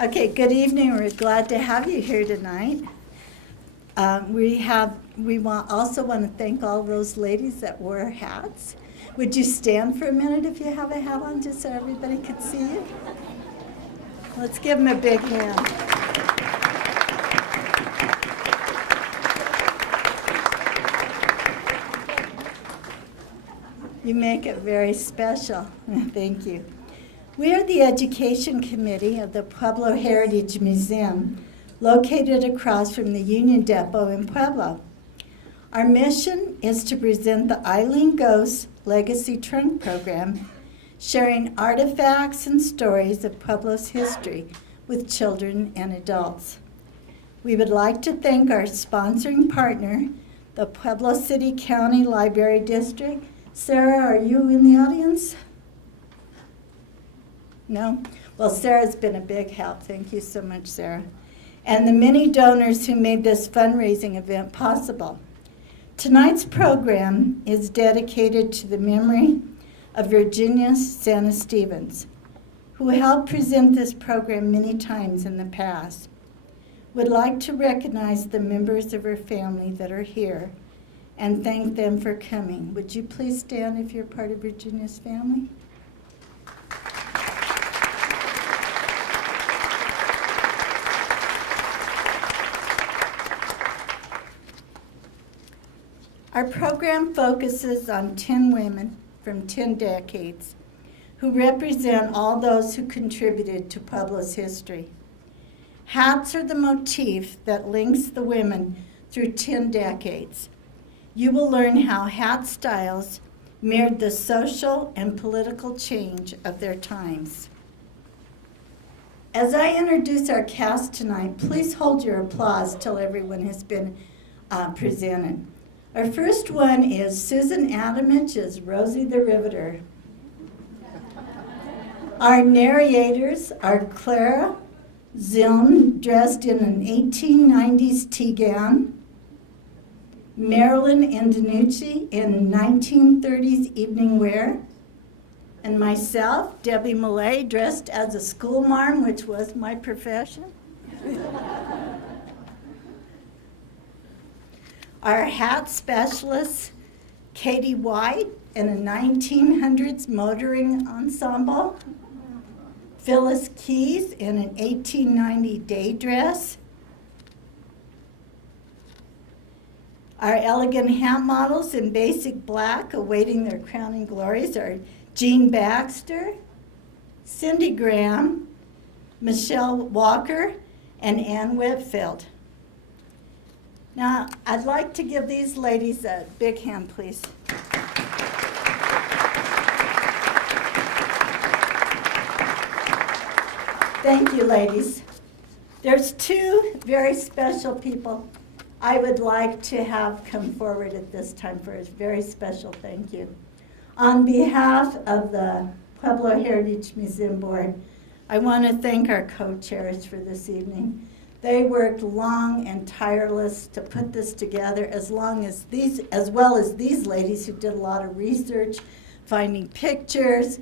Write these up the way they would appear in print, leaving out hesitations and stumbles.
Okay, good evening. We're glad to have you here tonight. Also want to thank all those ladies that wore hats. Would you stand for a minute if you have a hat on, just so everybody could see you? Let's give them a big hand. You make it very special. Thank you. We are the Education Committee of the Pueblo Heritage Museum, located across from the Union Depot in Pueblo. Our mission is to present the Eileen Ghost Legacy Trunk Program, sharing artifacts and stories of Pueblo's history with children and adults. We would like to thank our sponsoring partner, the Pueblo City County Library District. Sarah, are you in the audience? No? Well, Sarah's been a big help. Thank you so much, Sarah. And the many donors who made this fundraising event possible. Tonight's program is dedicated to the memory of Virginia Santa Stevens, who helped present this program many times in the past. Would like to recognize the members of her family that are here and thank them for coming. Would you please stand if you're part of Virginia's family? Our program focuses on 10 women from 10 decades who represent all those who contributed to Pueblo's history. Hats are the motif that links the women through 10 decades. You will learn how hat styles mirrored the social and political change of their times. As I introduce our cast tonight, please hold your applause till everyone has been presented. Our first one is Susan Adamich as Rosie the Riveter. Our narrators are Clara Ziln, dressed in an 1890s tea gown, Marilyn Antonucci in 1930s evening wear, and myself, Debbie Millay, dressed as a schoolmarm, which was my profession. Our hat specialist, Katie White, in a 1900s motoring ensemble. Phyllis Keys in an 1890 day dress. Our elegant hat models in basic black awaiting their crowning glories are Jean Baxter, Cindy Graham, Michelle Walker, and Ann Whitfield. Now, I'd like to give these ladies a big hand, please. Thank you, ladies. There's two very special people I would like to have come forward at this time for a very special thank you. On behalf of the Pueblo Heritage Museum Board, I want to thank our co-chairs for this evening. They worked long and tireless to put this together, as well as these ladies who did a lot of research, finding pictures,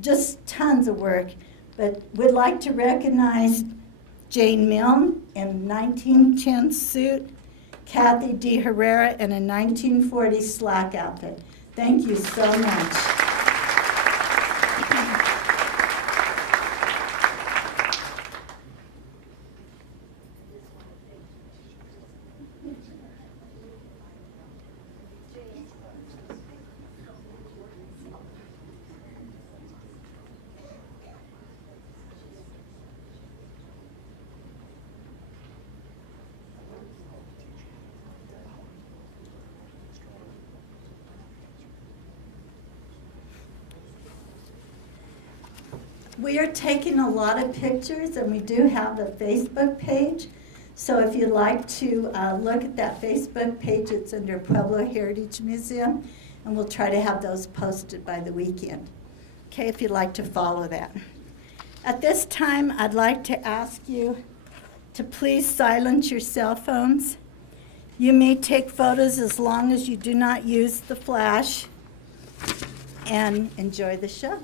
just tons of work. But we'd like to recognize Jane Milne in a 1910 suit, Kathy D. Herrera in a 1940 slack outfit. Thank you so much. We are taking a lot of pictures, and we do have a Facebook page. So if you'd like to look at that Facebook page, it's under Pueblo Heritage Museum, and we'll try to have those posted by the weekend. Okay, if you'd like to follow that. At this time, I'd like to ask you to please silence your cell phones. You may take photos as long as you do not use the flash, and enjoy the show.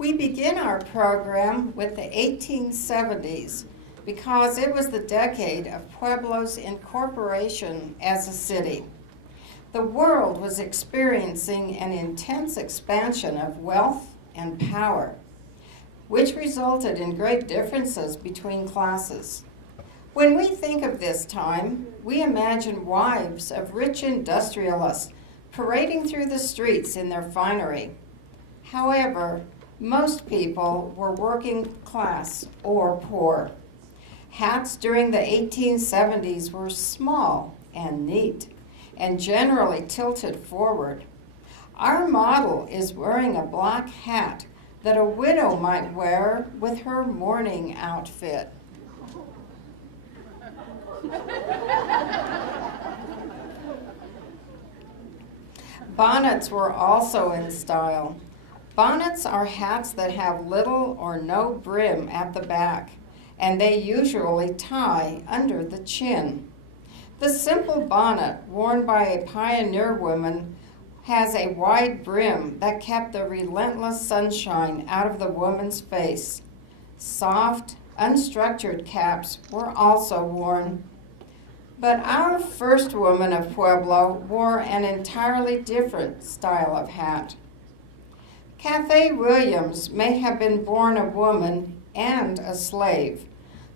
We begin our program with the 1870s because it was the decade of Pueblo's incorporation as a city. The world was experiencing an intense expansion of wealth and power, which resulted in great differences between classes. When we think of this time, we imagine wives of rich industrialists parading through the streets in their finery. However, most people were working class or poor. Hats during the 1870s were small and neat and generally tilted forward. Our model is wearing a black hat that a widow might wear with her mourning outfit. Bonnets were also in style. Bonnets are hats that have little or no brim at the back, and they usually tie under the chin. The simple bonnet worn by a pioneer woman has a wide brim that kept the relentless sunshine out of the woman's face. Soft, unstructured caps were also worn. But our first woman of Pueblo wore an entirely different style of hat. Cathay Williams may have been born a woman and a slave,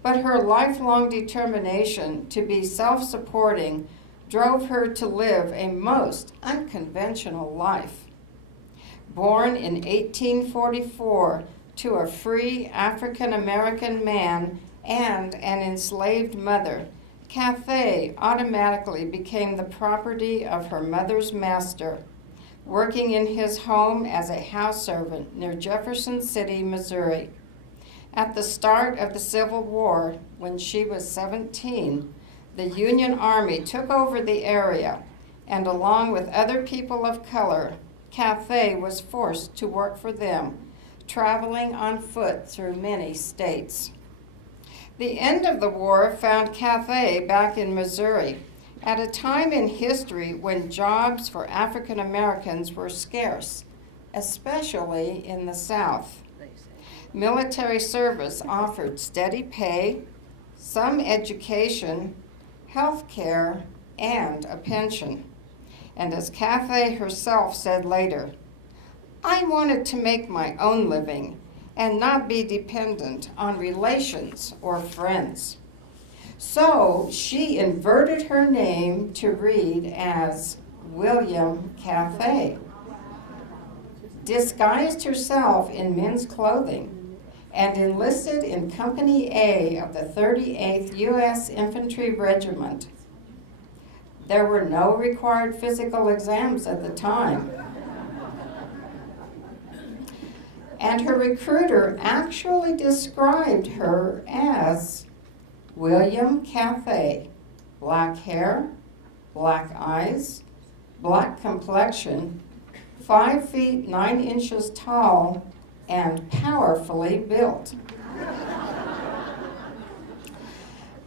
but her lifelong determination to be self-supporting drove her to live a most unconventional life. Born in 1844 to a free African-American man and an enslaved mother, Cathay automatically became the property of her mother's master, working in his home as a house servant near Jefferson City, Missouri. At the start of the Civil War, when she was 17, the Union Army took over the area, and along with other people of color, Cathay was forced to work for them, traveling on foot through many states. The end of the war found Cathay back in Missouri, at a time in history when jobs for African Americans were scarce, especially in the South. Military service offered steady pay, some education, health care, and a pension. And as Cathay herself said later, "I wanted to make my own living and not be dependent on relations or friends." So she inverted her name to read as William Cathay, disguised herself in men's clothing, and enlisted in Company A of the 38th U.S. Infantry Regiment. There were no required physical exams at the time. And her recruiter actually described her as William Cathay, black hair, black eyes, black complexion, 5 feet 9 inches tall, and powerfully built.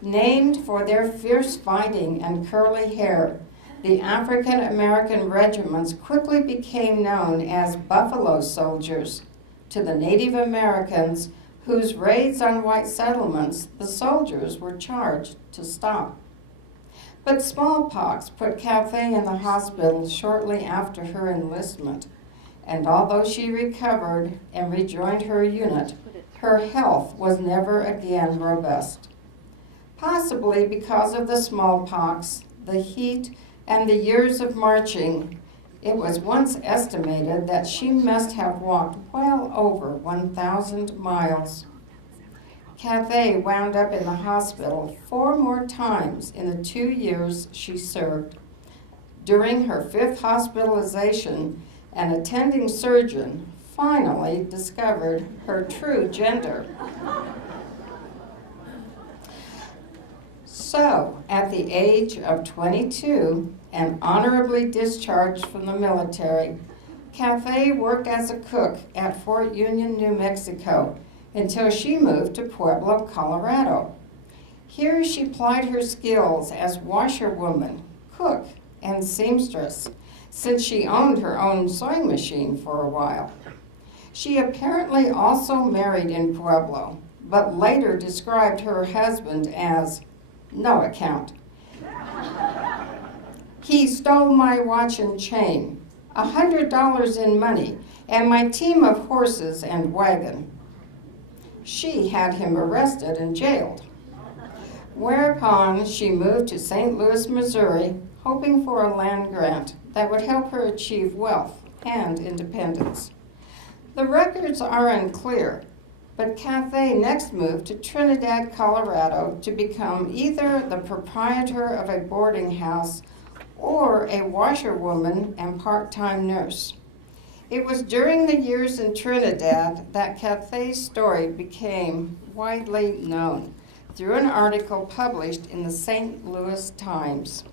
Named for their fierce fighting and curly hair, the African American regiments quickly became known as Buffalo Soldiers to the Native Americans whose raids on white settlements the soldiers were charged to stop. But smallpox put Cathay in the hospital shortly after her enlistment, and although she recovered and rejoined her unit, her health was never again robust. Possibly because of the smallpox, the heat, and the years of marching, it was once estimated that she must have walked well over 1,000 miles. Cathay wound up in the hospital 4 more times in the 2 years she served. During her 5th hospitalization, an attending surgeon finally discovered her true gender. So, at the age of 22 and honorably discharged from the military, Cathay worked as a cook at Fort Union, New Mexico, until she moved to Pueblo, Colorado. Here she plied her skills as washerwoman, cook, and seamstress, since she owned her own sewing machine for a while. She apparently also married in Pueblo, but later described her husband as no account. He stole my watch and chain, $100 in money, and my team of horses and wagon. She had him arrested and jailed. Whereupon she moved to St. Louis, Missouri, hoping for a land grant that would help her achieve wealth and independence. The records are unclear, but Cathay next moved to Trinidad, Colorado to become either the proprietor of a boarding house or a washerwoman and part-time nurse. It was during the years in Trinidad that Cathay's story became widely known through an article published in the St. Louis Times.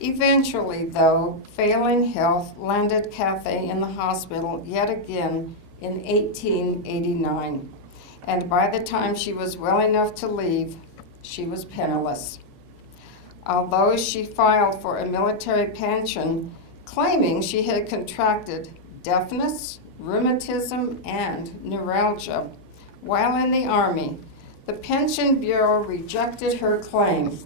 Eventually, though, failing health landed Cathay in the hospital yet again in 1889, and by the time she was well enough to leave, she was penniless. Although she filed for a military pension, claiming she had contracted deafness, rheumatism, and neuralgia while in the Army, the Pension Bureau rejected her claim,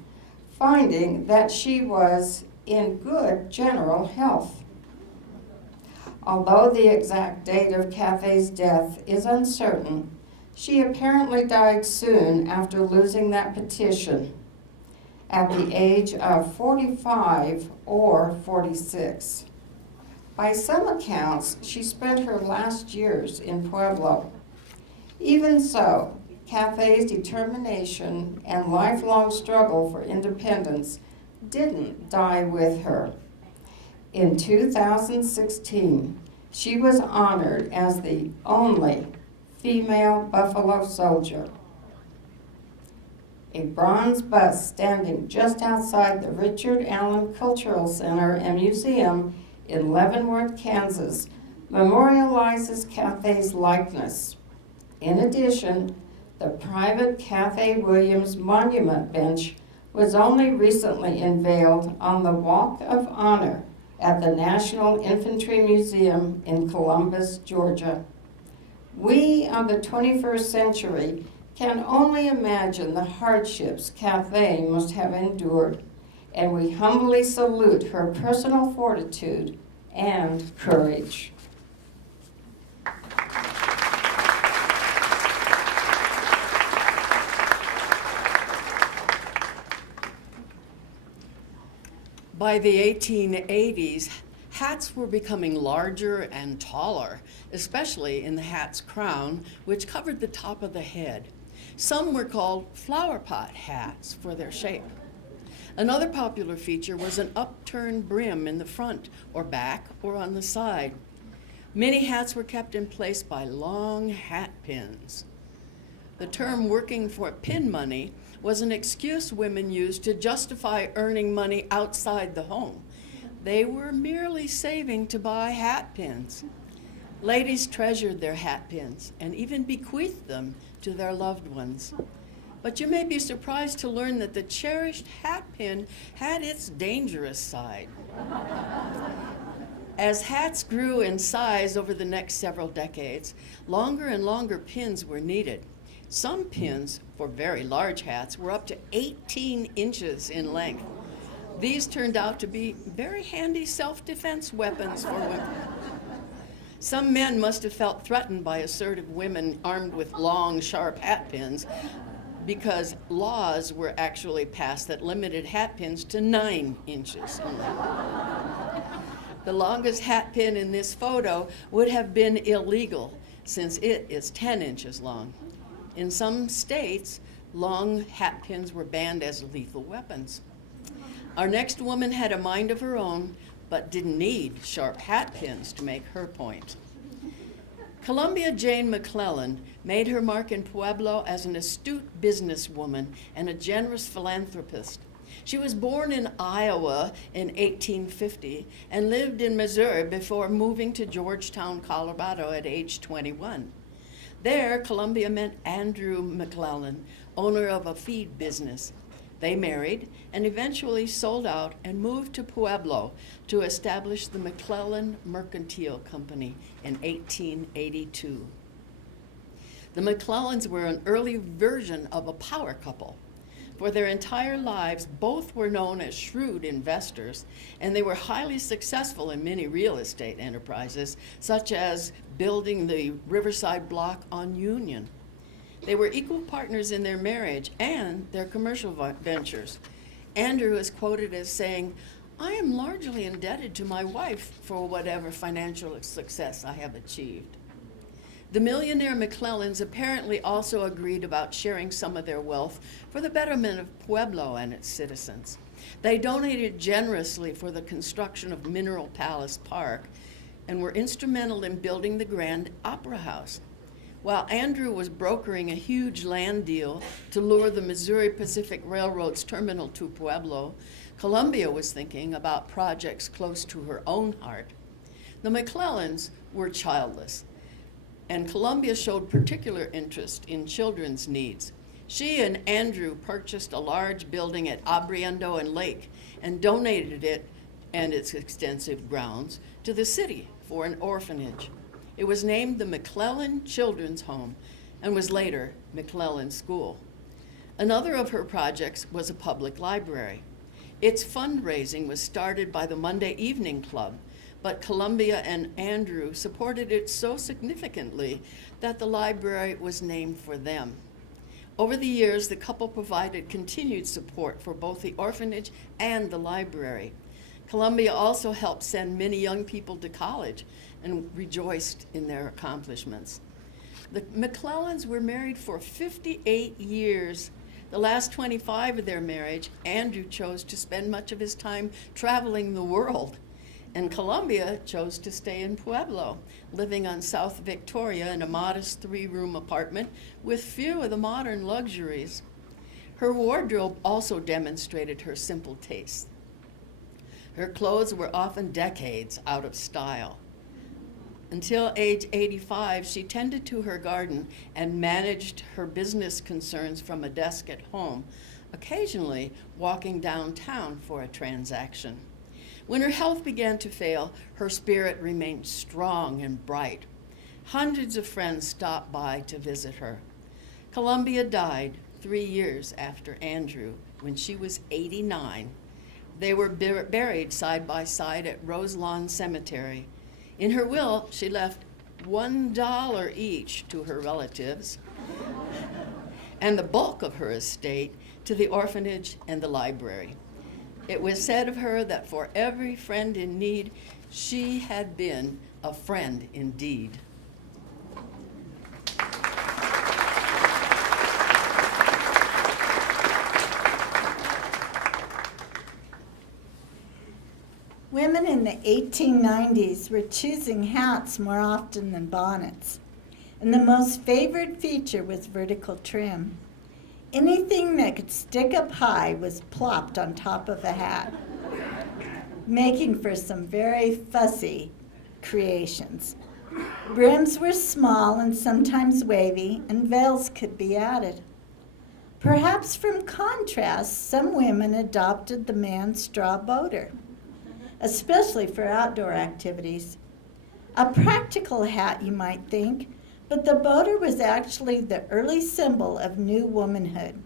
finding that she was in good general health. Although the exact date of Cathay's death is uncertain, she apparently died soon after losing that petition, at the age of 45 or 46. By some accounts, she spent her last years in Pueblo. Even so, Cathay's determination and lifelong struggle for independence didn't die with her. In 2016, she was honored as the only female Buffalo soldier. A bronze bust standing just outside the Richard Allen Cultural Center and Museum in Leavenworth, Kansas, memorializes Cathay's likeness. In addition, the private Cathay Williams Monument Bench was only recently unveiled on the Walk of Honor at the National Infantry Museum in Columbus, Georgia. We of the 21st century can only imagine the hardships Cathay must have endured, and we humbly salute her personal fortitude and courage. By the 1880s, hats were becoming larger and taller, especially in the hat's crown, which covered the top of the head. Some were called flower pot hats for their shape. Another popular feature was an upturned brim in the front or back or on the side. Many hats were kept in place by long hat pins. The term working for pin money was an excuse women used to justify earning money outside the home. They were merely saving to buy hat pins. Ladies treasured their hat pins and even bequeathed them to their loved ones. But you may be surprised to learn that the cherished hat pin had its dangerous side. As hats grew in size over the next several decades, longer and longer pins were needed. Some pins for very large hats were up to 18 inches in length. These turned out to be very handy self-defense weapons for women. Some men must have felt threatened by assertive women armed with long, sharp hat pins, because laws were actually passed that limited hat pins to 9 inches in length. The longest hat pin in this photo would have been illegal, since it is 10 inches long. In some states, long hat pins were banned as lethal weapons. Our next woman had a mind of her own, but didn't need sharp hat pins to make her point. Columbia Jane McClellan made her mark in Pueblo as an astute businesswoman and a generous philanthropist. She was born in Iowa in 1850 and lived in Missouri before moving to Georgetown, Colorado at age 21. There, Columbia met Andrew McClellan, owner of a feed business. They married and eventually sold out and moved to Pueblo to establish the McClellan Mercantile Company in 1882. The McClellans were an early version of a power couple. For their entire lives, both were known as shrewd investors, and they were highly successful in many real estate enterprises, such as building the Riverside Block on Union. They were equal partners in their marriage and their commercial ventures. Andrew is quoted as saying, "I am largely indebted to my wife for whatever financial success I have achieved." The millionaire McClellans apparently also agreed about sharing some of their wealth for the betterment of Pueblo and its citizens. They donated generously for the construction of Mineral Palace Park and were instrumental in building the Grand Opera House. While Andrew was brokering a huge land deal to lure the Missouri Pacific Railroad's terminal to Pueblo, Columbia was thinking about projects close to her own heart. The McClellans were childless, and Columbia showed particular interest in children's needs. She and Andrew purchased a large building at Abriendo and Lake and donated it and its extensive grounds to the city for an orphanage. It was named the McClellan Children's Home and was later McClellan School. Another of her projects was a public library. Its fundraising was started by the Monday Evening Club, but Columbia and Andrew supported it so significantly that the library was named for them. Over the years, the couple provided continued support for both the orphanage and the library. Columbia also helped send many young people to college and rejoiced in their accomplishments. The McClellans were married for 58 years. The last 25 of their marriage, Andrew chose to spend much of his time traveling the world, and Columbia chose to stay in Pueblo, living on South Victoria in a modest 3-room apartment with few of the modern luxuries. Her wardrobe also demonstrated her simple taste. Her clothes were often decades out of style. Until age 85, she tended to her garden and managed her business concerns from a desk at home, occasionally walking downtown for a transaction. When her health began to fail, her spirit remained strong and bright. Hundreds of friends stopped by to visit her. Columbia died 3 years after Andrew, when she was 89. They were buried side by side at Roselawn Cemetery. In her will, she left $1 each to her relatives and the bulk of her estate to the orphanage and the library. It was said of her that for every friend in need, she had been a friend indeed. Women in the 1890s were choosing hats more often than bonnets, and the most favored feature was vertical trim. Anything that could stick up high was plopped on top of a hat, making for some very fussy creations. Brims were small and sometimes wavy, and veils could be added. Perhaps from contrast, some women adopted the man's straw boater, especially for outdoor activities. A practical hat, you might think, but the boater was actually the early symbol of new womanhood.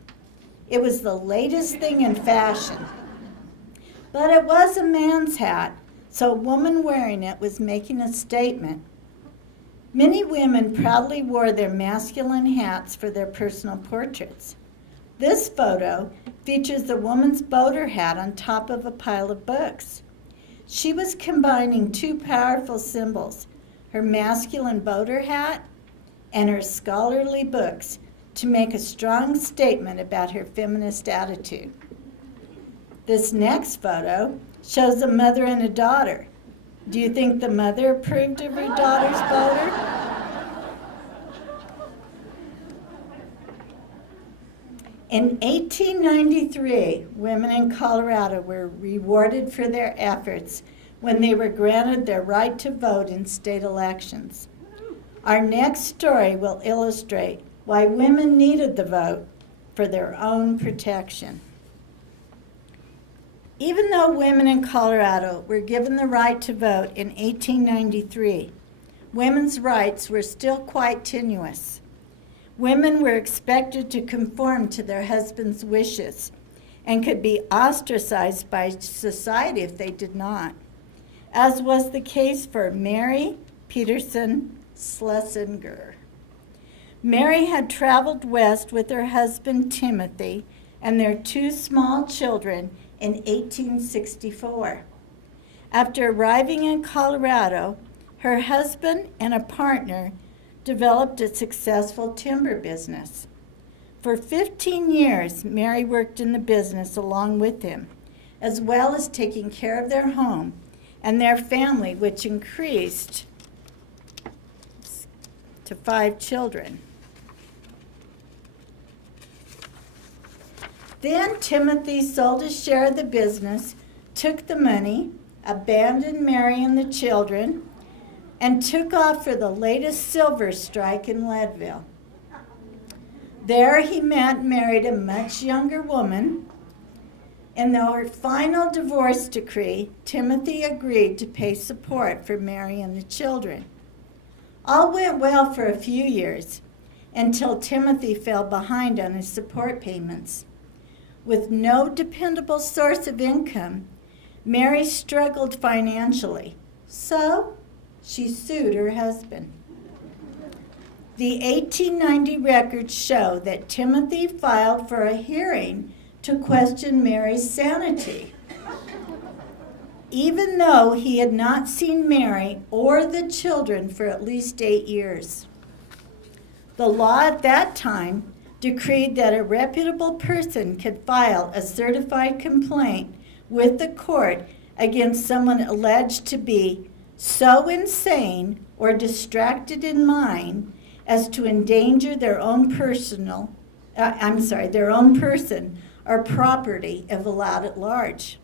It was the latest thing in fashion. But it was a man's hat, so a woman wearing it was making a statement. Many women proudly wore their masculine hats for their personal portraits. This photo features a woman's boater hat on top of a pile of books. She was combining two powerful symbols, her masculine boater hat and her scholarly books, to make a strong statement about her feminist attitude. This next photo shows a mother and a daughter. Do you think the mother approved of her daughter's boater? In 1893, women in Colorado were rewarded for their efforts when they were granted their right to vote in state elections. Our next story will illustrate why women needed the vote for their own protection. Even though women in Colorado were given the right to vote in 1893, women's rights were still quite tenuous. Women were expected to conform to their husbands' wishes and could be ostracized by society if they did not, as was the case for Mary Peterson Schlesinger. Mary had traveled west with her husband Timothy and their two small children in 1864. After arriving in Colorado, her husband and a partner developed a successful timber business. For 15 years, Mary worked in the business along with him, as well as taking care of their home and their family, which increased to 5 children. Then Timothy sold his share of the business, took the money, abandoned Mary and the children, and took off for the latest silver strike in Leadville. There he met and married a much younger woman. In their final divorce decree, Timothy agreed to pay support for Mary and the children. All went well for a few years until Timothy fell behind on his support payments. With no dependable source of income, Mary struggled financially, so she sued her husband. The 1890 records show that Timothy filed for a hearing to question Mary's sanity, even though he had not seen Mary or the children for at least 8 years. The law at that time decreed that a reputable person could file a certified complaint with the court against someone alleged to be so insane or distracted in mind as to endanger their own person or property if allowed at large.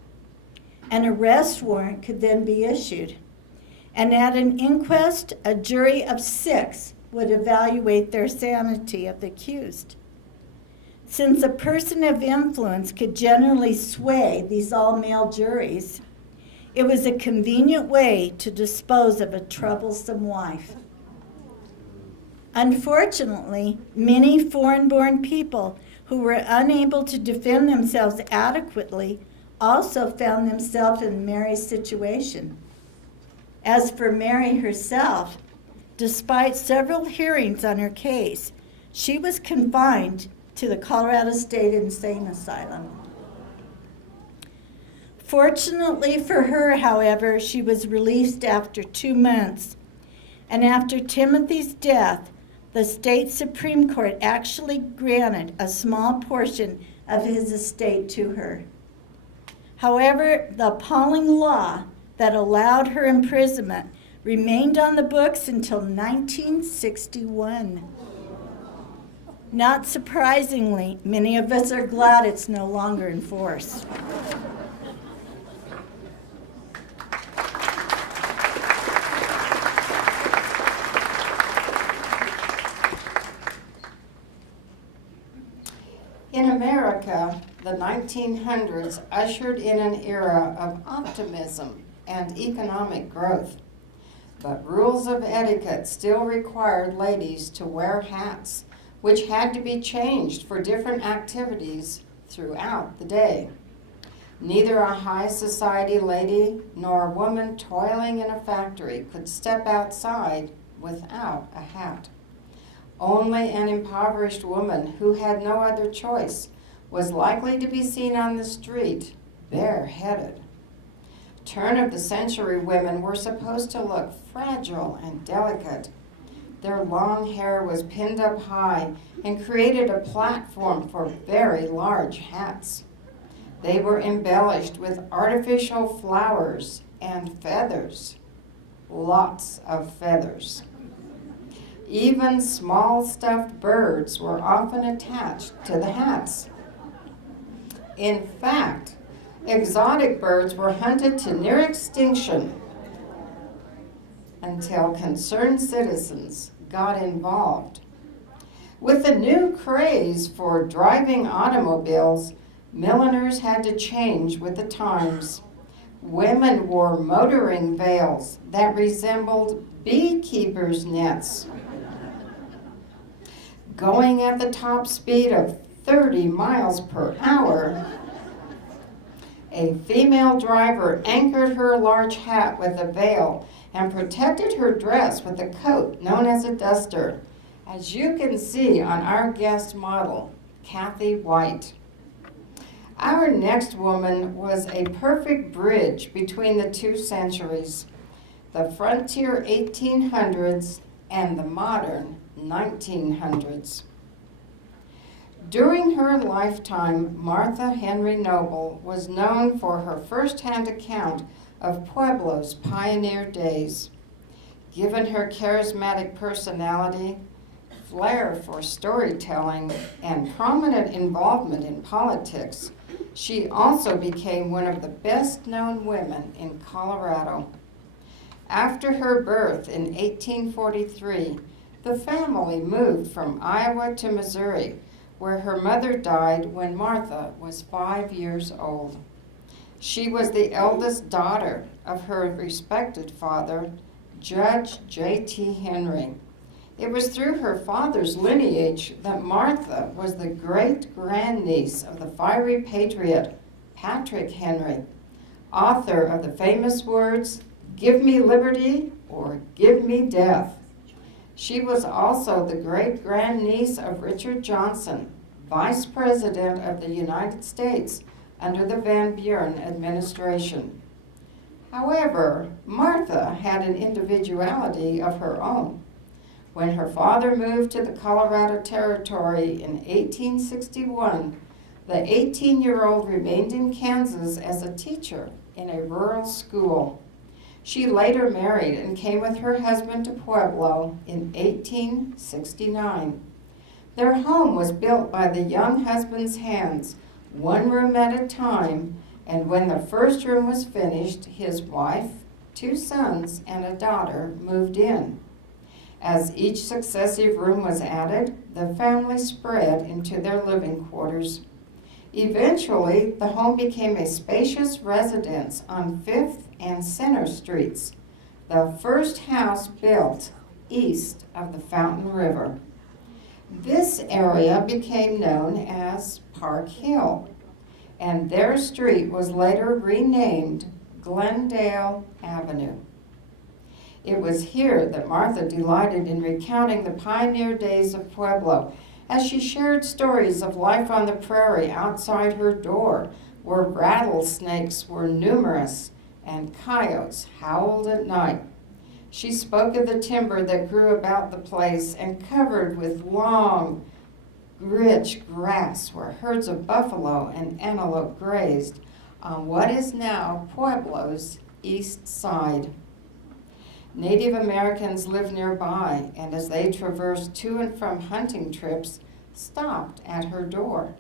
An arrest warrant could then be issued, and at an inquest, a jury of 6 would evaluate their sanity of the accused. Since a person of influence could generally sway these all-male juries, it was a convenient way to dispose of a troublesome wife. Unfortunately, many foreign-born people who were unable to defend themselves adequately also found themselves in Mary's situation. As for Mary herself, despite several hearings on her case, she was confined to the Colorado State Insane Asylum. Fortunately for her, however, she was released after 2 months, and after Timothy's death, the state Supreme Court actually granted a small portion of his estate to her. However, the appalling law that allowed her imprisonment remained on the books until 1961. Not surprisingly, many of us are glad it's no longer in force. In America, the 1900s ushered in an era of optimism and economic growth. But rules of etiquette still required ladies to wear hats, which had to be changed for different activities throughout the day. Neither a high society lady nor a woman toiling in a factory could step outside without a hat. Only an impoverished woman who had no other choice was likely to be seen on the street bareheaded. Turn-of-the-century women were supposed to look fragile and delicate. Their long hair was pinned up high and created a platform for very large hats. They were embellished with artificial flowers and feathers. Lots of feathers. Even small stuffed birds were often attached to the hats. In fact, exotic birds were hunted to near extinction until concerned citizens got involved. With the new craze for driving automobiles, Milliners had to change with the times. Women wore motoring veils that resembled beekeepers' nets. Going at the top speed of 30 miles per hour, a female driver anchored her large hat with a veil and protected her dress with a coat known as a duster, as you can see on our guest model, Kathy White. Our next woman was a perfect bridge between the two centuries, the frontier 1800s and the modern 1900s. During her lifetime, Martha Henry Noble was known for her first-hand account of Pueblo's pioneer days. Given her charismatic personality, flair for storytelling, and prominent involvement in politics, she also became one of the best-known women in Colorado. After her birth in 1843, the family moved from Iowa to Missouri, where her mother died when Martha was 5 years old. She was the eldest daughter of her respected father, Judge J.T. Henry. It was through her father's lineage that Martha was the great-grandniece of the fiery patriot, Patrick Henry, author of the famous words, "Give me liberty or give me death." She was also the great-grandniece of Richard Johnson, Vice President of the United States under the Van Buren administration. However, Martha had an individuality of her own. When her father moved to the Colorado Territory in 1861, the 18-year-old remained in Kansas as a teacher in a rural school. She later married and came with her husband to Pueblo in 1869. Their home was built by the young husband's hands, one room at a time, and when the first room was finished, his wife, 2 sons, and a daughter moved in. As each successive room was added, the family spread into their living quarters. Eventually, the home became a spacious residence on 5th and Center Streets, the first house built east of the Fountain River. This area became known as Park Hill, and their street was later renamed Glendale Avenue. It was here that Martha delighted in recounting the pioneer days of Pueblo, as she shared stories of life on the prairie outside her door, where rattlesnakes were numerous and coyotes howled at night. She spoke of the timber that grew about the place and covered with long, rich grass where herds of buffalo and antelope grazed on what is now Pueblo's east side. Native Americans lived nearby, and as they traversed to and from hunting trips, stopped at her door.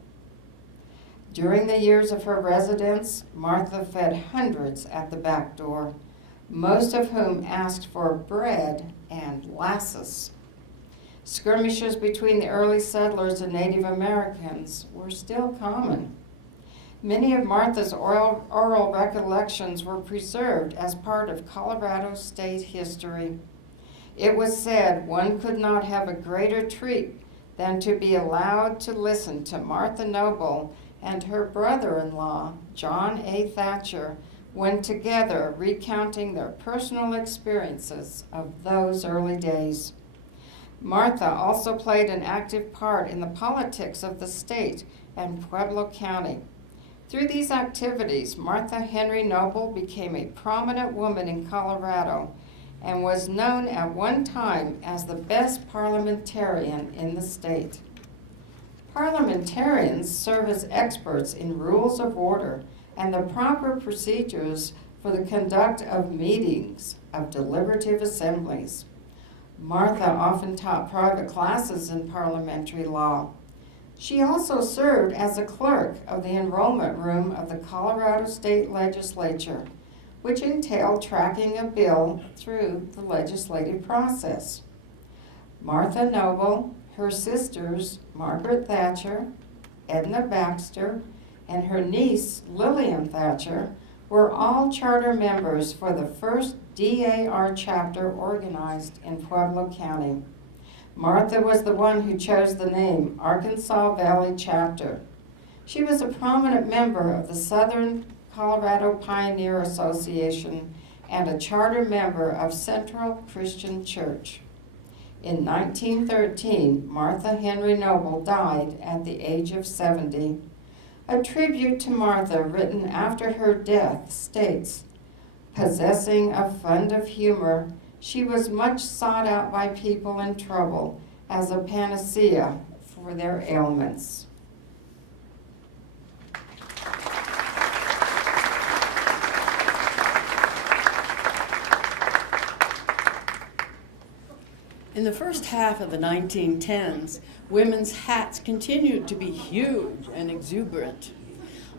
During the years of her residence, Martha fed hundreds at the back door, most of whom asked for bread and lasses. Skirmishes between the early settlers and Native Americans were still common. Many of Martha's oral recollections were preserved as part of Colorado state history. It was said one could not have a greater treat than to be allowed to listen to Martha Noble and her brother-in-law, John A. Thatcher, when together recounting their personal experiences of those early days. Martha also played an active part in the politics of the state and Pueblo County. Through these activities, Martha Henry Noble became a prominent woman in Colorado and was known at one time as the best parliamentarian in the state. Parliamentarians serve as experts in rules of order and the proper procedures for the conduct of meetings of deliberative assemblies. Martha often taught private classes in parliamentary law. She also served as a clerk of the enrollment room of the Colorado State Legislature, which entailed tracking a bill through the legislative process. Martha Noble, her sisters, Margaret Thatcher, Edna Baxter, and her niece, Lillian Thatcher, were all charter members for the first DAR chapter organized in Pueblo County. Martha was the one who chose the name Arkansas Valley Chapter. She was a prominent member of the Southern Colorado Pioneer Association and a charter member of Central Christian Church. In 1913, Martha Henry Noble died at the age of 70. A tribute to Martha written after her death states, "Possessing a fund of humor, she was much sought out by people in trouble as a panacea for their ailments." In the first half of the 1910s, women's hats continued to be huge and exuberant.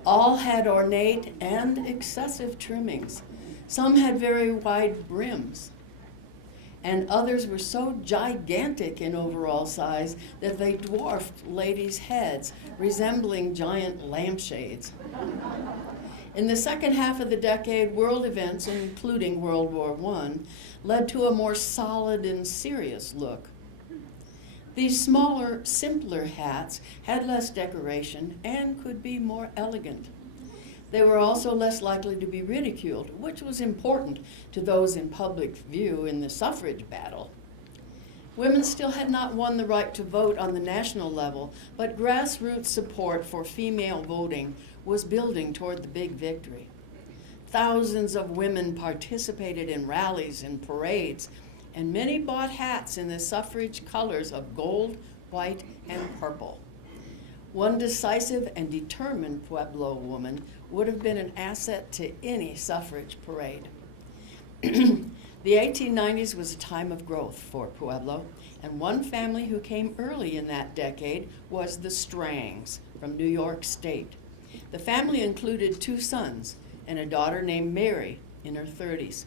All had ornate and excessive trimmings. Some had very wide brims, and others were so gigantic in overall size that they dwarfed ladies' heads, resembling giant lampshades. In the second half of the decade, world events, including World War I, led to a more solid and serious look. These smaller, simpler hats had less decoration and could be more elegant. They were also less likely to be ridiculed, which was important to those in public view in the suffrage battle. Women still had not won the right to vote on the national level, but grassroots support for female voting was building toward the big victory. Thousands of women participated in rallies and parades, and many bought hats in the suffrage colors of gold, white, and purple. One decisive and determined Pueblo woman would have been an asset to any suffrage parade. The 1890s was a time of growth for Pueblo, and one family who came early in that decade was the Strangs from New York State. The family included 2 sons and a daughter named Mary in her 30s.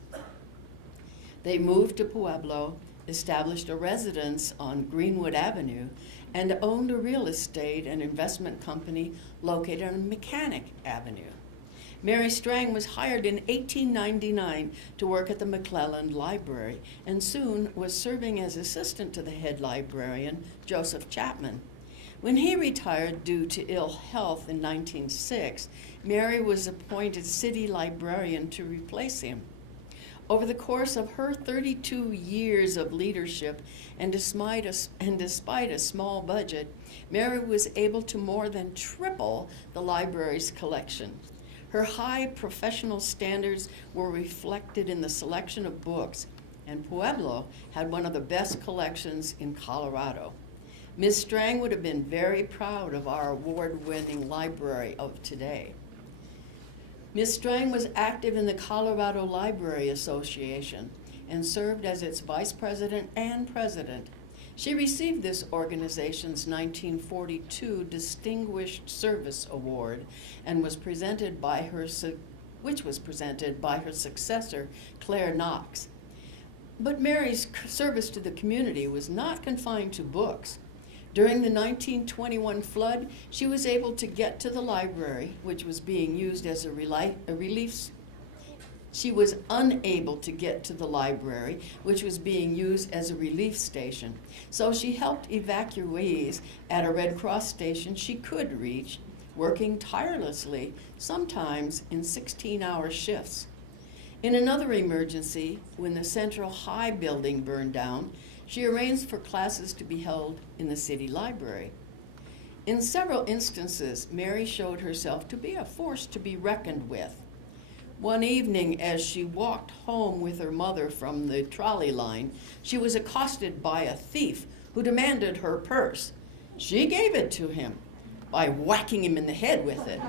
They moved to Pueblo, established a residence on Greenwood Avenue, and owned a real estate and investment company located on Mechanic Avenue. Mary Strang was hired in 1899 to work at the McClelland Library and soon was serving as assistant to the head librarian, Joseph Chapman. When he retired due to ill health in 1906, Mary was appointed city librarian to replace him. Over the course of her 32 years of leadership and despite a small budget, Mary was able to more than triple the library's collection. Her high professional standards were reflected in the selection of books, and Pueblo had one of the best collections in Colorado. Ms. Strang would have been very proud of our award-winning library of today. Ms. Strang was active in the Colorado Library Association and served as its vice president and president. She received this organization's 1942 Distinguished Service Award and was presented by her successor, Claire Knox. But Mary's service to the community was not confined to books. During the 1921 flood, she was able to get to the library, which was being used as a relief. She was unable to get to the library, which was being used as a relief station. So she helped evacuees at a Red Cross station she could reach, working tirelessly, sometimes in 16-hour shifts. In another emergency, when the Central High building burned down, she arranged for classes to be held in the city library. In several instances, Mary showed herself to be a force to be reckoned with. One evening, as she walked home with her mother from the trolley line, she was accosted by a thief who demanded her purse. She gave it to him by whacking him in the head with it.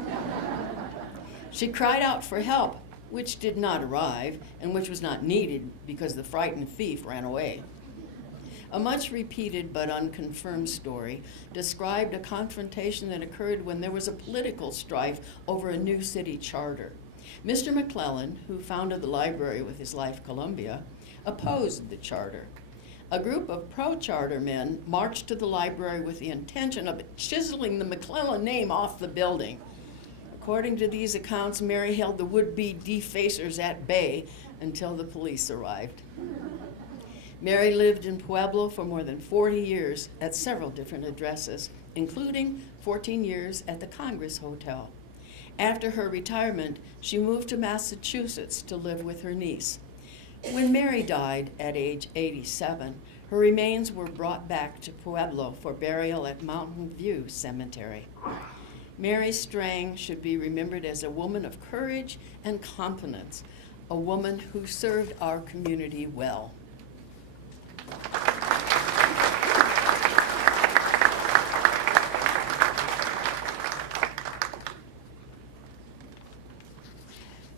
She cried out for help, which did not arrive, and which was not needed because the frightened thief ran away. A much repeated but unconfirmed story described a confrontation that occurred when there was a political strife over a new city charter. Mr. McClellan, who founded the library with his wife Columbia, opposed the charter. A group of pro-charter men marched to the library with the intention of chiseling the McClellan name off the building. According to these accounts, Mary held the would-be defacers at bay until the police arrived. Mary lived in Pueblo for more than 40 years at several different addresses, including 14 years at the Congress Hotel. After her retirement, she moved to Massachusetts to live with her niece. When Mary died at age 87, her remains were brought back to Pueblo for burial at Mountain View Cemetery. Mary Strang should be remembered as a woman of courage and confidence, a woman who served our community well.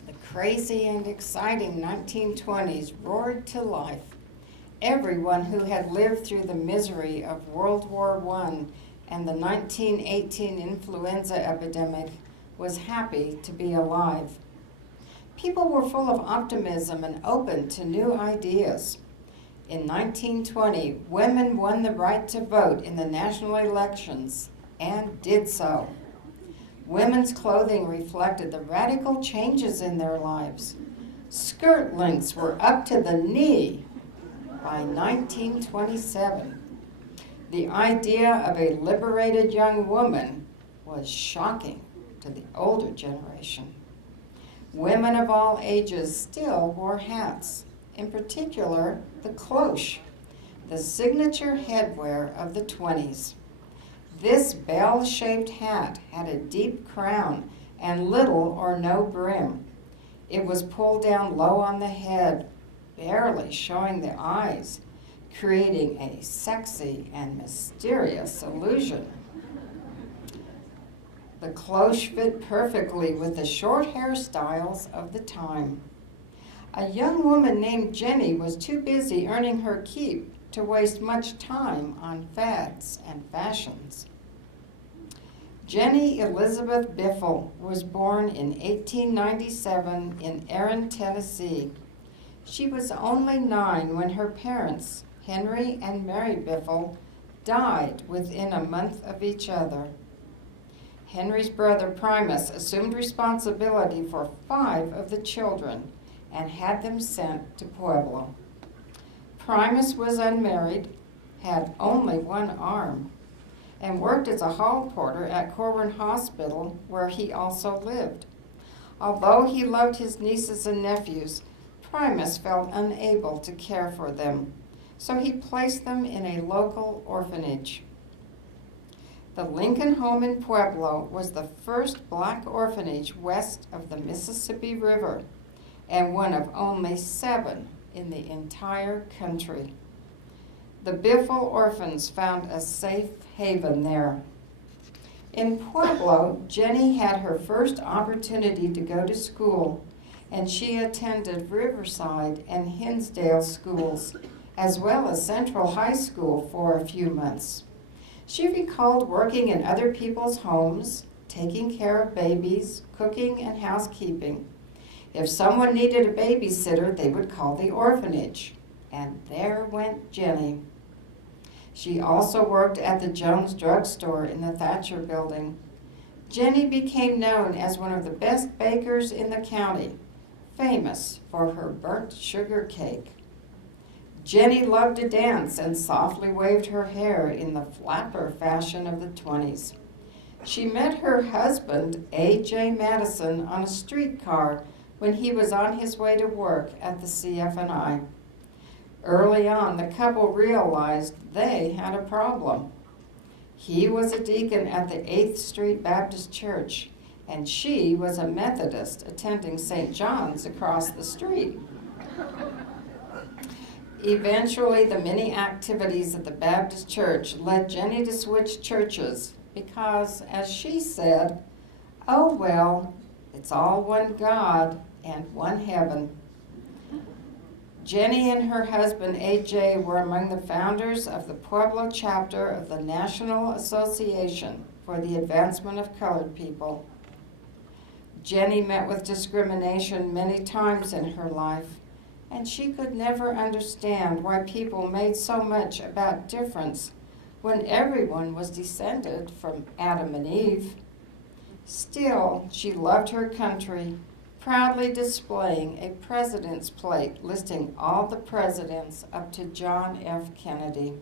The crazy and exciting 1920s roared to life. Everyone who had lived through the misery of World War I and the 1918 influenza epidemic was happy to be alive. People were full of optimism and open to new ideas. In 1920, women won the right to vote in the national elections and did so. Women's clothing reflected the radical changes in their lives. Skirt lengths were up to the knee by 1927. The idea of a liberated young woman was shocking to the older generation. Women of all ages still wore hats, in particular the cloche, the signature headwear of the 20s. This bell-shaped hat had a deep crown and little or no brim. It was pulled down low on the head, barely showing the eyes, creating a sexy and mysterious illusion. The cloche fit perfectly with the short hairstyles of the time. A young woman named Jenny was too busy earning her keep to waste much time on fads and fashions. Jenny Elizabeth Biffle was born in 1897 in Erin, Tennessee. She was only 9 when her parents, Henry and Mary Biffle, died within a month of each other. Henry's brother Primus assumed responsibility for 5 of the children and had them sent to Pueblo. Primus was unmarried, had only one arm, and worked as a hall porter at Corwin Hospital, where he also lived. Although he loved his nieces and nephews, Primus felt unable to care for them, so he placed them in a local orphanage. The Lincoln Home in Pueblo was the first black orphanage west of the Mississippi River and one of only 7 in the entire country. The Biffle orphans found a safe haven there. In Pueblo, Jenny had her first opportunity to go to school, and she attended Riverside and Hinsdale schools, as well as Central High School for a few months. She recalled working in other people's homes, taking care of babies, cooking, and housekeeping. If someone needed a babysitter, they would call the orphanage, and there went Jenny. She also worked at the Jones drugstore in the Thatcher building. Jenny became known as one of the best bakers in the county, famous for her burnt sugar cake. Jenny loved to dance and softly waved her hair in the flapper fashion of the 20s. She met her husband, A.J. Madison, on a streetcar when he was on his way to work at the CF&I. Early on, the couple realized they had a problem. He was a deacon at the 8th Street Baptist Church, and she was a Methodist attending St. John's across the street. Eventually, the many activities at the Baptist church led Jenny to switch churches because, as she said, oh well, it's all one God and one heaven. Jenny and her husband, A.J., were among the founders of the Pueblo chapter of the National Association for the Advancement of Colored People. Jenny met with discrimination many times in her life, and she could never understand why people made so much about difference when everyone was descended from Adam and Eve. Still, she loved her country, proudly displaying a president's plate listing all the presidents up to John F. Kennedy.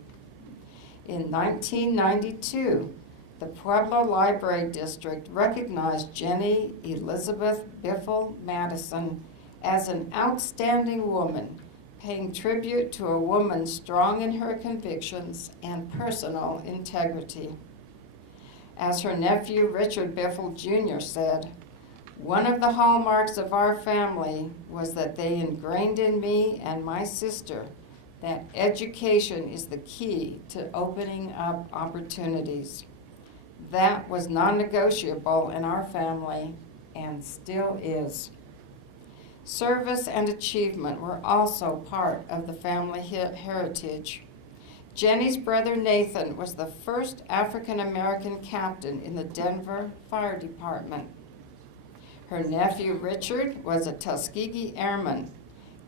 In 1992, the Pueblo Library District recognized Jenny Elizabeth Biffle Madison as an outstanding woman, paying tribute to a woman strong in her convictions and personal integrity. As her nephew Richard Biffle Jr. said, "One of the hallmarks of our family was that they ingrained in me and my sister that education is the key to opening up opportunities. That was non-negotiable in our family and still is." Service and achievement were also part of the family heritage. Jenny's brother Nathan was the first African-American captain in the Denver Fire Department. Her nephew Richard was a Tuskegee Airman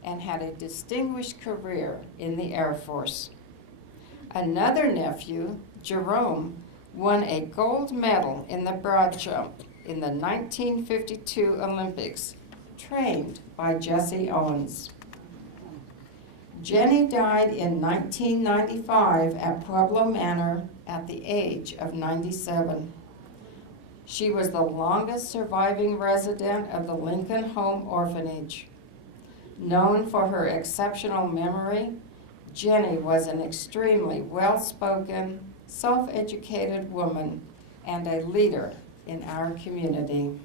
and had a distinguished career in the Air Force. Another nephew, Jerome, won a gold medal in the broad jump in the 1952 Olympics, trained by Jesse Owens. Jenny died in 1995 at Pueblo Manor at the age of 97. She was the longest surviving resident of the Lincoln Home Orphanage. Known for her exceptional memory, Jenny was an extremely well-spoken, self-educated woman and a leader in our community.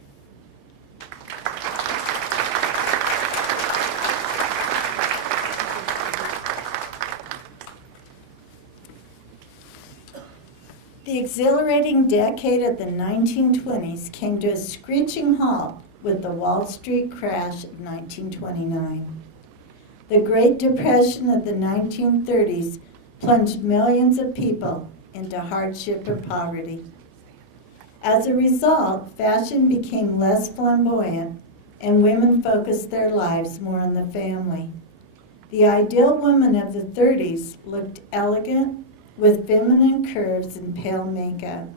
The exhilarating decade of the 1920s came to a screeching halt with the Wall Street crash of 1929. The Great Depression of the 1930s plunged millions of people into hardship and poverty. As a result, fashion became less flamboyant and women focused their lives more on the family. The ideal woman of the 30s looked elegant, with feminine curves and pale makeup.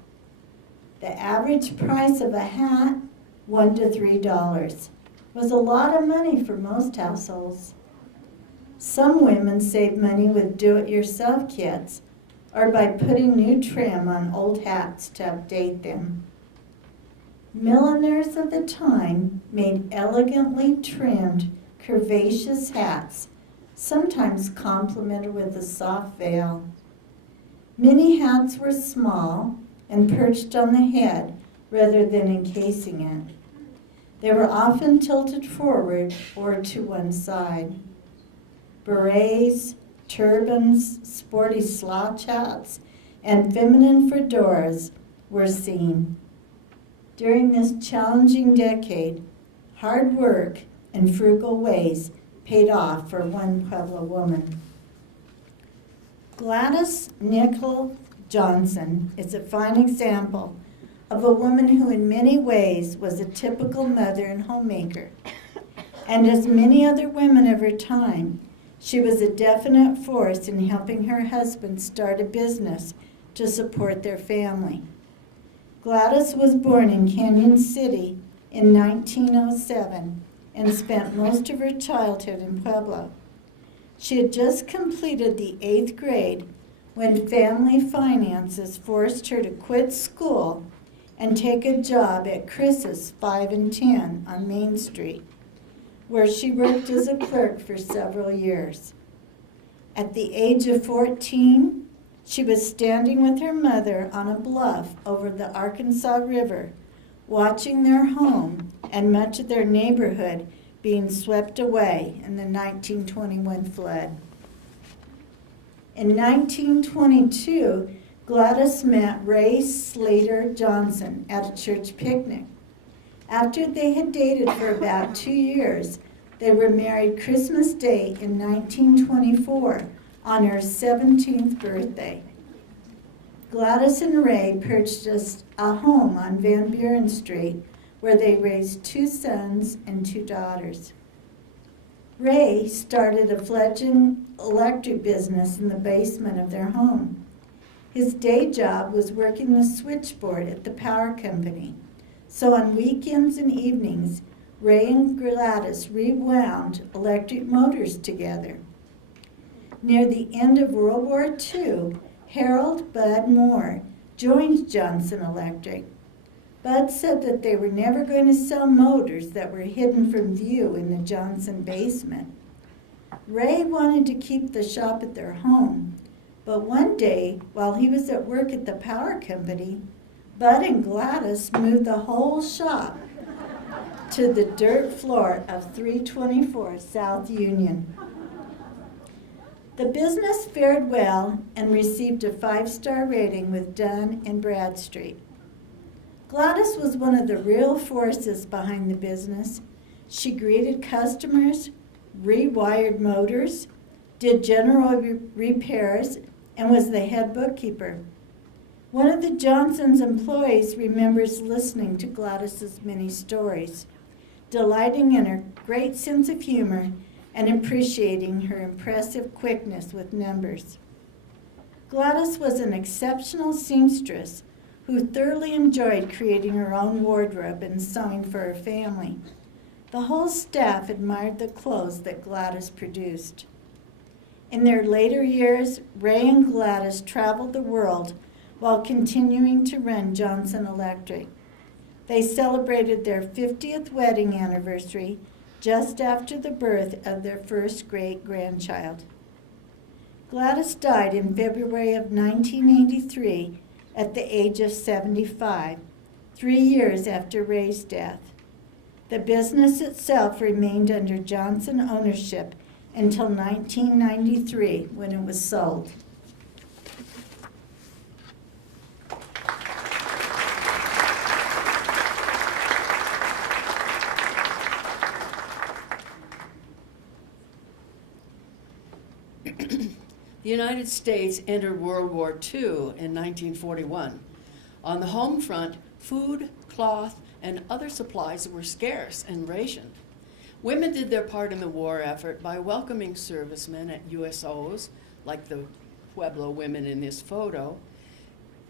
The average price of a hat, $1 to $3, was a lot of money for most households. Some women saved money with do-it-yourself kits or by putting new trim on old hats to update them. Milliners of the time made elegantly trimmed, curvaceous hats, sometimes complemented with a soft veil. Many hats were small and perched on the head rather than encasing it. They were often tilted forward or to one side. Berets, turbans, sporty slouch hats, and feminine fedoras were seen. During this challenging decade, hard work and frugal ways paid off for one Pueblo woman. Gladys Nickel Johnson is a fine example of a woman who in many ways was a typical mother and homemaker. And as many other women of her time, she was a definite force in helping her husband start a business to support their family. Gladys was born in Canyon City in 1907 and spent most of her childhood in Pueblo. She had just completed the 8th grade when family finances forced her to quit school and take a job at Chris's 5 and 10 on Main Street, where she worked as a clerk for several years. At the age of 14, she was standing with her mother on a bluff over the Arkansas River, watching their home and much of their neighborhood being swept away in the 1921 flood. In 1922, Gladys met Ray Slater Johnson at a church picnic. After they had dated for about 2 years, they were married Christmas Day in 1924 on her 17th birthday. Gladys and Ray purchased a home on Van Buren Street where they raised 2 sons and 2 daughters. Ray started a fledgling electric business in the basement of their home. His day job was working the switchboard at the power company, So on weekends and evenings, Ray and Gladys rewound electric motors together. Near the end of World War II, Harold Bud Moore joined Johnson Electric. Bud said that they were never going to sell motors that were hidden from view in the Johnson basement. Ray wanted to keep the shop at their home, but one day, while he was at work at the power company, Bud and Gladys moved the whole shop to the dirt floor of 324 South Union. The business fared well and received a 5-star rating with Dun and Bradstreet. Gladys was one of the real forces behind the business. She greeted customers, rewired motors, did general repairs, and was the head bookkeeper. One of the Johnsons' employees remembers listening to Gladys's many stories, delighting in her great sense of humor and appreciating her impressive quickness with numbers. Gladys was an exceptional seamstress who thoroughly enjoyed creating her own wardrobe and sewing for her family. The whole staff admired the clothes that Gladys produced. In their later years, Ray and Gladys traveled the world while continuing to run Johnson Electric. They celebrated their 50th wedding anniversary just after the birth of their first great-grandchild. Gladys died in February of 1983 at the age of 75, 3 years after Ray's death. The business itself remained under Johnson ownership until 1993 when it was sold. The United States entered World War II in 1941. On the home front, food, cloth, and other supplies were scarce and rationed. Women did their part in the war effort by welcoming servicemen at USOs, like the Pueblo women in this photo,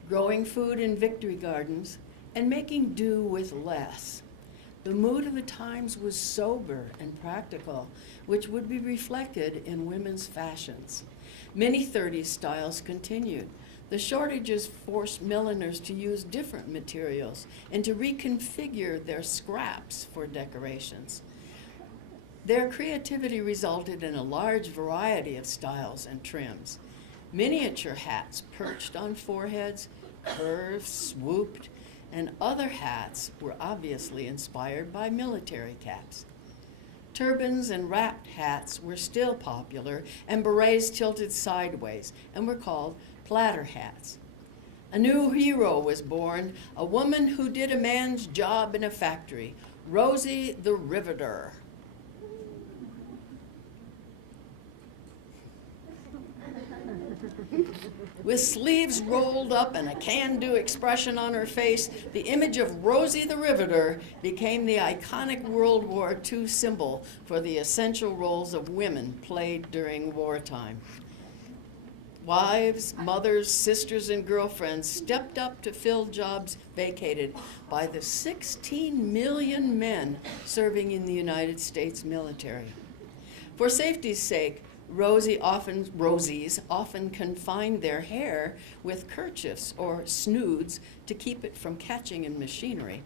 growing food in victory gardens, and making do with less. The mood of the times was sober and practical, which would be reflected in women's fashions. Many 30s styles continued. The shortages forced milliners to use different materials and to reconfigure their scraps for decorations. Their creativity resulted in a large variety of styles and trims. Miniature hats perched on foreheads, curved, swooped, and other hats were obviously inspired by military caps. Turbans and wrapped hats were still popular, and berets tilted sideways and were called platter hats. A new hero was born, a woman who did a man's job in a factory, Rosie the Riveter. With sleeves rolled up and a can-do expression on her face, the image of Rosie the Riveter became the iconic World War II symbol for the essential roles of women played during wartime. Wives, mothers, sisters, and girlfriends stepped up to fill jobs vacated by the 16 million men serving in the United States military. For safety's sake, Rosies often confined their hair with kerchiefs or snoods to keep it from catching in machinery.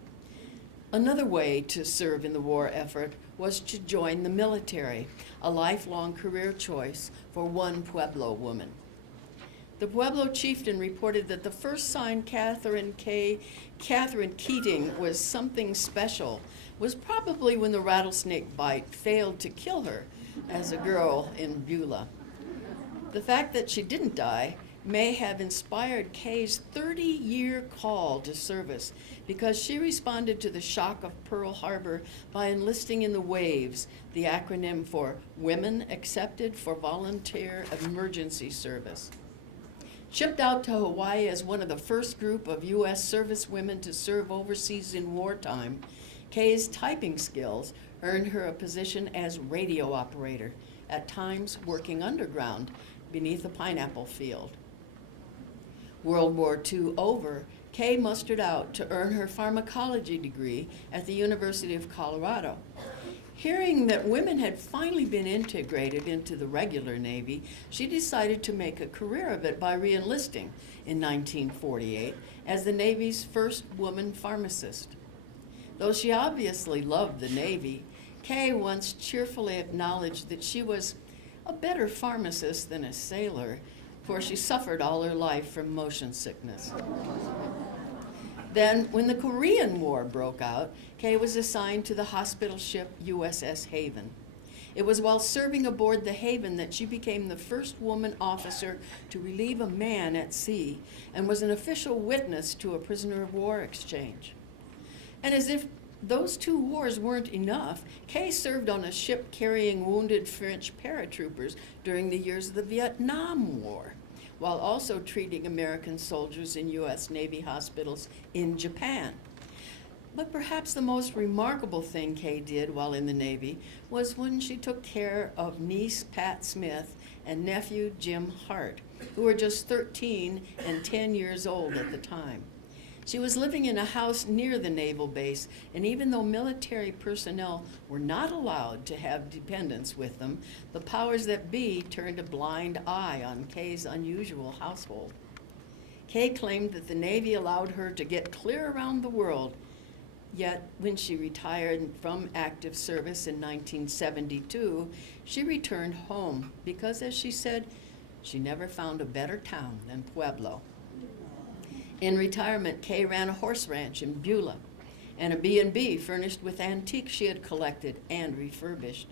Another way to serve in the war effort was to join the military, a lifelong career choice for one Pueblo woman. The Pueblo chieftain reported that the first sign Catherine Keating was something special was probably when the rattlesnake bite failed to kill her as a girl in Beulah. The fact that she didn't die may have inspired Kay's 30-year call to service because she responded to the shock of Pearl Harbor by enlisting in the WAVES, the acronym for Women Accepted for Volunteer Emergency Service. Shipped out to Hawaii as one of the first group of U.S. servicewomen to serve overseas in wartime, Kay's typing skills earned her a position as radio operator, at times working underground beneath a pineapple field. World War II over, Kay mustered out to earn her pharmacology degree at the University of Colorado. Hearing that women had finally been integrated into the regular Navy, she decided to make a career of it by re-enlisting in 1948 as the Navy's first woman pharmacist. Though she obviously loved the Navy, Kay once cheerfully acknowledged that she was a better pharmacist than a sailor, for she suffered all her life from motion sickness. Then, when the Korean War broke out, Kay was assigned to the hospital ship USS Haven. It was while serving aboard the Haven that she became the first woman officer to relieve a man at sea and was an official witness to a prisoner of war exchange. And as if those two wars weren't enough, Kay served on a ship carrying wounded French paratroopers during the years of the Vietnam War, while also treating American soldiers in U.S. Navy hospitals in Japan. But perhaps the most remarkable thing Kay did while in the Navy was when she took care of niece Pat Smith and nephew Jim Hart, who were just 13 and 10 years old at the time. She was living in a house near the naval base, and even though military personnel were not allowed to have dependents with them, the powers that be turned a blind eye on Kay's unusual household. Kay claimed that the Navy allowed her to get clear around the world, yet when she retired from active service in 1972, she returned home because, as she said, she never found a better town than Pueblo. In retirement, Kay ran a horse ranch in Beulah and a B&B furnished with antiques she had collected and refurbished.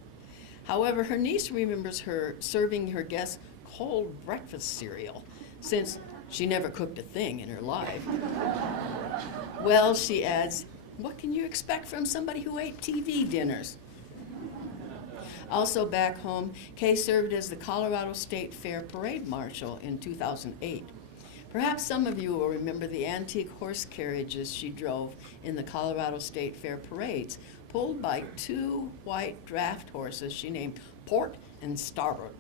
However, her niece remembers her serving her guests cold breakfast cereal, since she never cooked a thing in her life. Well, she adds, what can you expect from somebody who ate TV dinners? Also back home, Kay served as the Colorado State Fair Parade Marshal in 2008. Perhaps some of you will remember the antique horse carriages she drove in the Colorado State Fair parades, pulled by two white draft horses she named Port and Starboard.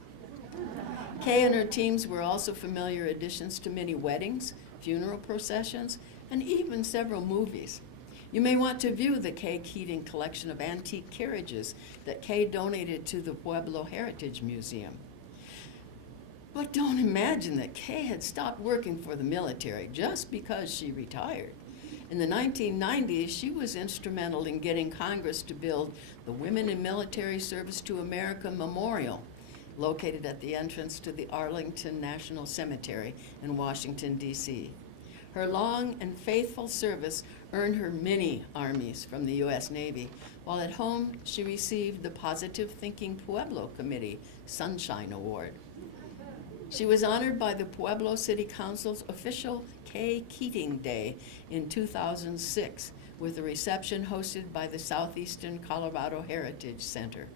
Kay and her teams were also familiar additions to many weddings, funeral processions, and even several movies. You may want to view the Kay Keating collection of antique carriages that Kay donated to the Pueblo Heritage Museum. But don't imagine that Kay had stopped working for the military just because she retired. In the 1990s, she was instrumental in getting Congress to build the Women in Military Service to America Memorial, located at the entrance to the Arlington National Cemetery in Washington, D.C. Her long and faithful service earned her many armies from the U.S. Navy, while at home she received the Positive Thinking Pueblo Committee Sunshine Award. She was honored by the Pueblo City Council's official Kay Keating Day in 2006 with a reception hosted by the Southeastern Colorado Heritage Center.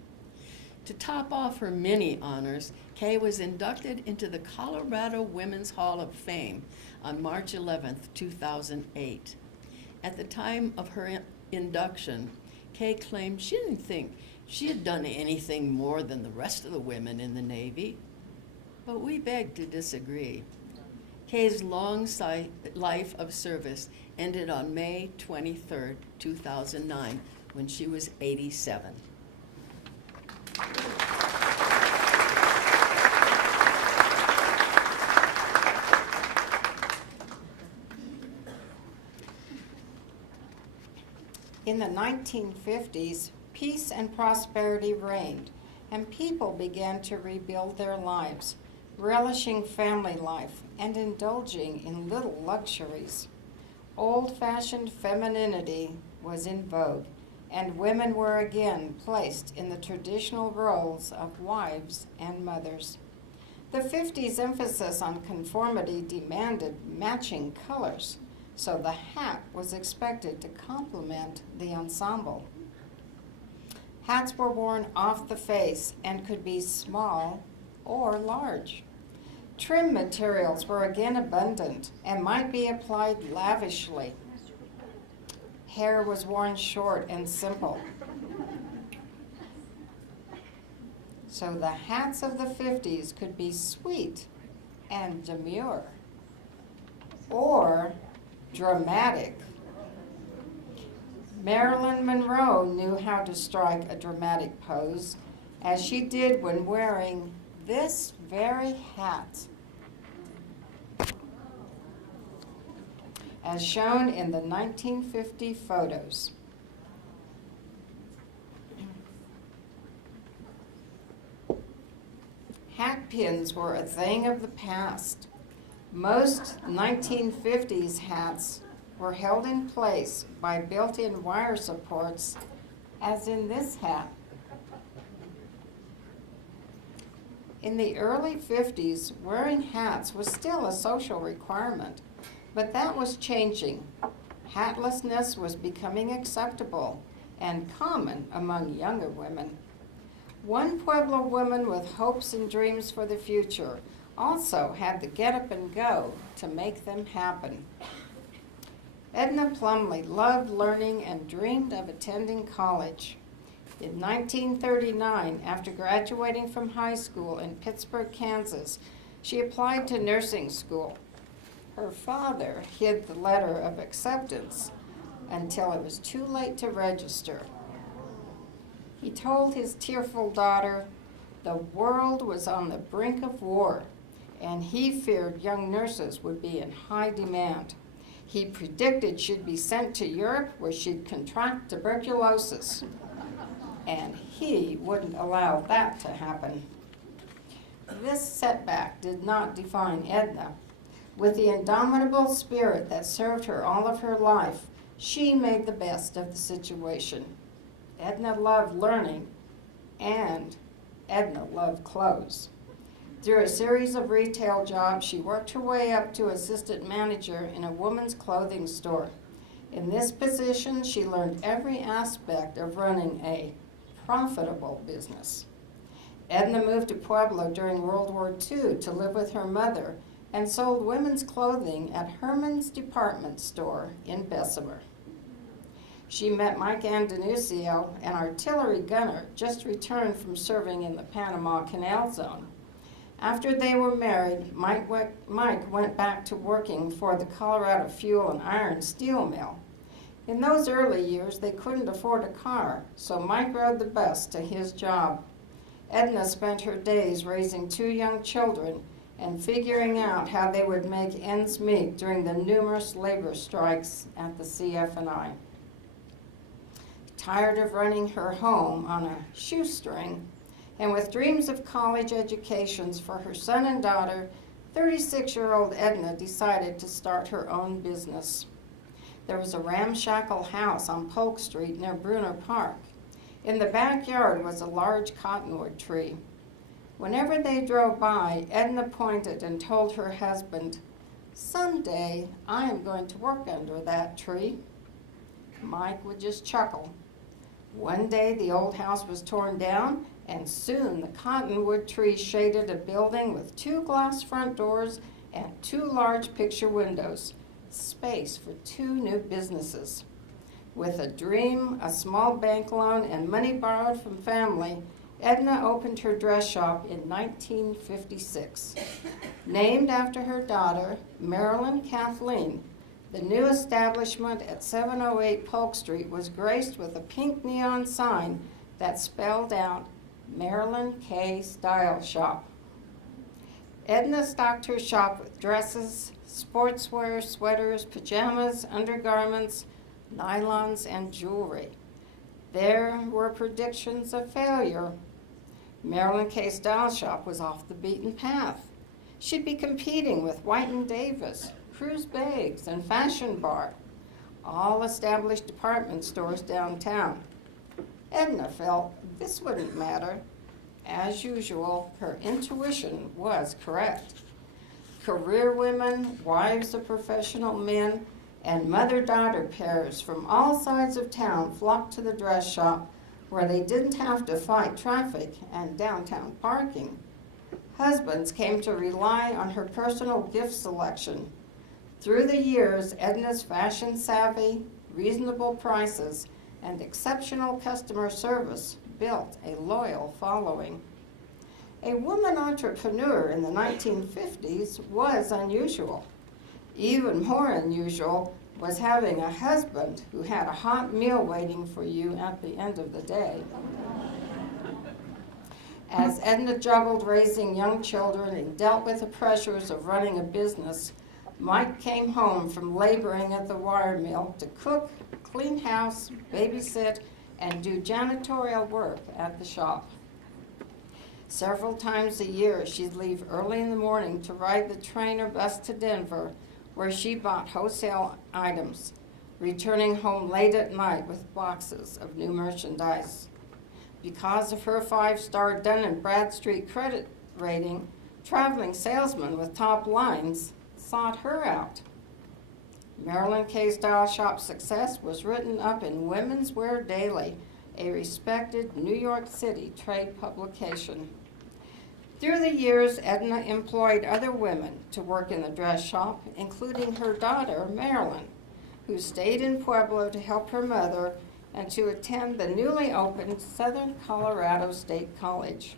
To top off her many honors, Kay was inducted into the Colorado Women's Hall of Fame on March 11, 2008. At the time of her induction, Kay claimed she didn't think she had done anything more than the rest of the women in the Navy. But we beg to disagree. Kay's long life of service ended on May 23, 2009, when she was 87. In the 1950s, peace and prosperity reigned, and people began to rebuild their lives, relishing family life and indulging in little luxuries. Old-fashioned femininity was in vogue, and women were again placed in the traditional roles of wives and mothers. The 50s emphasis on conformity demanded matching colors, so the hat was expected to complement the ensemble. Hats were worn off the face and could be small or large. Trim materials were again abundant and might be applied lavishly. Hair was worn short and simple. So the hats of the 50s could be sweet and demure, or dramatic. Marilyn Monroe knew how to strike a dramatic pose, as she did when wearing this very hat, as shown in the 1950 photos. Hat pins were a thing of the past. Most 1950s hats were held in place by built-in wire supports, as in this hat. In the early 50s, wearing hats was still a social requirement, but that was changing. Hatlessness was becoming acceptable and common among younger women. One Pueblo woman with hopes and dreams for the future also had the get up and go to make them happen. Edna Plumlee loved learning and dreamed of attending college. In 1939, after graduating from high school in Pittsburgh, Kansas, she applied to nursing school. Her father hid the letter of acceptance until it was too late to register. He told his tearful daughter the world was on the brink of war, and he feared young nurses would be in high demand. He predicted she'd be sent to Europe where she'd contract tuberculosis, and he wouldn't allow that to happen. This setback did not define Edna. With the indomitable spirit that served her all of her life, she made the best of the situation. Edna loved learning, and Edna loved clothes. Through a series of retail jobs, she worked her way up to assistant manager in a woman's clothing store. In this position, she learned every aspect of running a profitable business. Edna moved to Pueblo during World War II to live with her mother and sold women's clothing at Herman's department store in Bessemer. She met Mike Andanuccio, an artillery gunner just returned from serving in the Panama Canal Zone. After they were married, Mike went back to working for the Colorado Fuel and Iron Steel Mill. In those early years, they couldn't afford a car, so Mike rode the bus to his job. Edna spent her days raising 2 young children and figuring out how they would make ends meet during the numerous labor strikes at the CF&I. Tired of running her home on a shoestring, and with dreams of college educations for her son and daughter, 36-year-old Edna decided to start her own business. There was a ramshackle house on Polk Street near Bruner Park. In the backyard was a large cottonwood tree. Whenever they drove by, Edna pointed and told her husband, "Someday I am going to work under that tree." Mike would just chuckle. One day the old house was torn down, and soon the cottonwood tree shaded a building with 2 glass front doors and 2 large picture windows, space for 2 new businesses. With a dream, a small bank loan, and money borrowed from family, Edna opened her dress shop in 1956. Named after her daughter, Marilyn Kathleen, the new establishment at 708 Polk Street was graced with a pink neon sign that spelled out Marilyn K. Style Shop. Edna stocked her shop with dresses, sportswear, sweaters, pajamas, undergarments, nylons, and jewelry. There were predictions of failure. Marilyn K. Style Shop was off the beaten path. She'd be competing with White and Davis, Cruz Bags, and Fashion Bar, all established department stores downtown. Edna felt this wouldn't matter. As usual, her intuition was correct. Career women, wives of professional men, and mother-daughter pairs from all sides of town flocked to the dress shop where they didn't have to fight traffic and downtown parking. Husbands came to rely on her personal gift selection. Through the years, Edna's fashion savvy, reasonable prices, and exceptional customer service built a loyal following. A woman entrepreneur in the 1950s was unusual. Even more unusual, was having a husband who had a hot meal waiting for you at the end of the day. As Edna juggled raising young children and dealt with the pressures of running a business, Mike came home from laboring at the wire mill to cook, clean house, babysit, and do janitorial work at the shop. Several times a year, she'd leave early in the morning to ride the train or bus to Denver, where she bought wholesale items, returning home late at night with boxes of new merchandise. Because of her 5-star Dun & Bradstreet credit rating, traveling salesmen with top lines sought her out. Marilyn K. Style Shop's success was written up in Women's Wear Daily, a respected New York City trade publication. Through the years, Edna employed other women to work in the dress shop, including her daughter, Marilyn, who stayed in Pueblo to help her mother and to attend the newly opened Southern Colorado State College.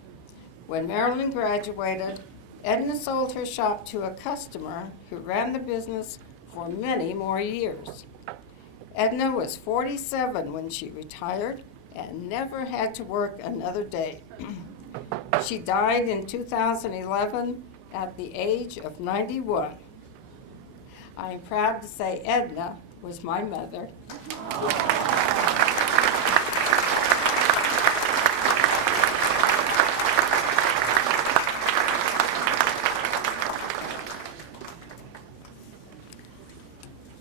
When Marilyn graduated, Edna sold her shop to a customer who ran the business for many more years. Edna was 47 when she retired and never had to work another day. She died in 2011 at the age of 91. I am proud to say Edna was my mother.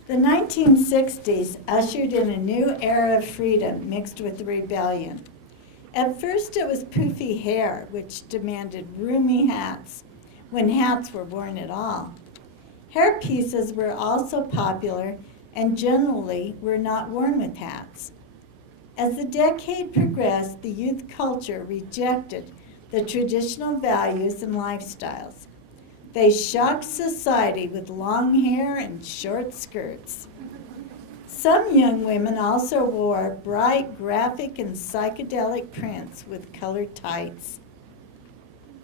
The 1960s ushered in a new era of freedom mixed with rebellion. At first it was poofy hair, which demanded roomy hats, when hats were worn at all. Hair pieces were also popular and generally were not worn with hats. As the decade progressed, the youth culture rejected the traditional values and lifestyles. They shocked society with long hair and short skirts. Some young women also wore bright graphic and psychedelic prints with colored tights.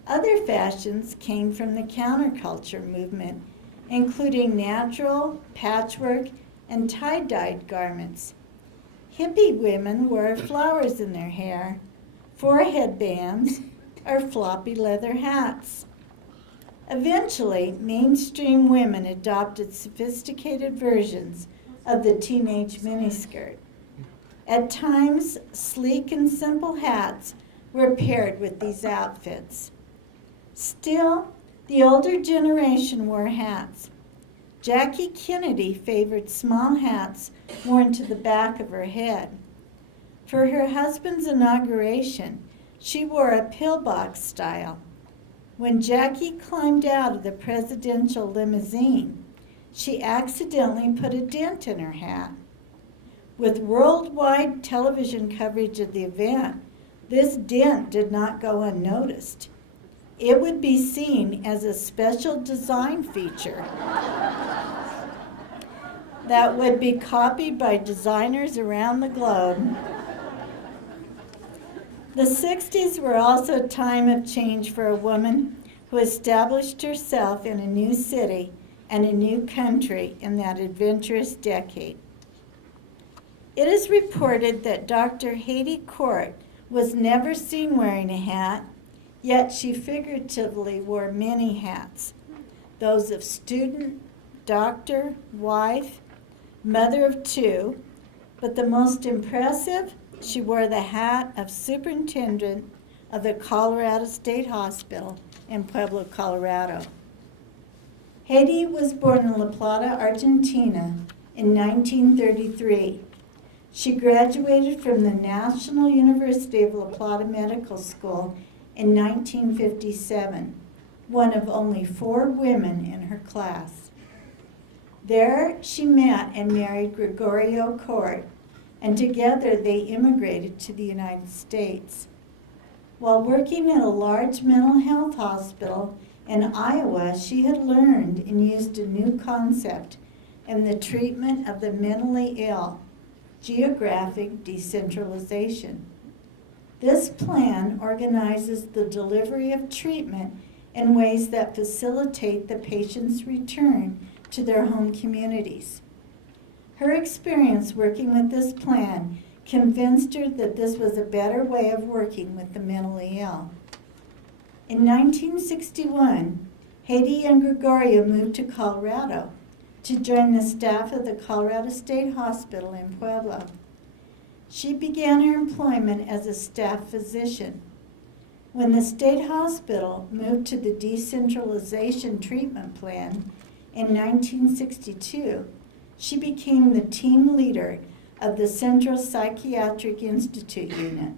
Other fashions came from the counterculture movement, including natural, patchwork, and tie-dyed garments. Hippie women wore flowers in their hair, forehead bands, or floppy leather hats. Eventually, mainstream women adopted sophisticated versions of the teenage miniskirt. At times, sleek and simple hats were paired with these outfits. Still, the older generation wore hats. Jackie Kennedy favored small hats worn to the back of her head. For her husband's inauguration, she wore a pillbox style. When Jackie climbed out of the presidential limousine, she accidentally put a dent in her hat. With worldwide television coverage of the event, this dent did not go unnoticed. It would be seen as a special design feature that would be copied by designers around the globe. The 60s were also a time of change for a woman who established herself in a new city and a new country in that adventurous decade. It is reported that Dr. Haiti Court was never seen wearing a hat, yet she figuratively wore many hats, those of student, doctor, wife, mother of two, but the most impressive, she wore the hat of superintendent of the Colorado State Hospital in Pueblo, Colorado. Haiti was born in La Plata, Argentina in 1933. She graduated from the National University of La Plata Medical School in 1957, one of only 4 women in her class. There she met and married Gregorio Court, and together they immigrated to the United States. While working at a large mental health hospital in Iowa, she had learned and used a new concept in the treatment of the mentally ill, geographic decentralization. This plan organizes the delivery of treatment in ways that facilitate the patient's return to their home communities. Her experience working with this plan convinced her that this was a better way of working with the mentally ill. In 1961, Haiti and Gregoria moved to Colorado to join the staff of the Colorado State Hospital in Pueblo. She began her employment as a staff physician. When the state hospital moved to the decentralization treatment plan in 1962, she became the team leader of the Central Psychiatric Institute unit.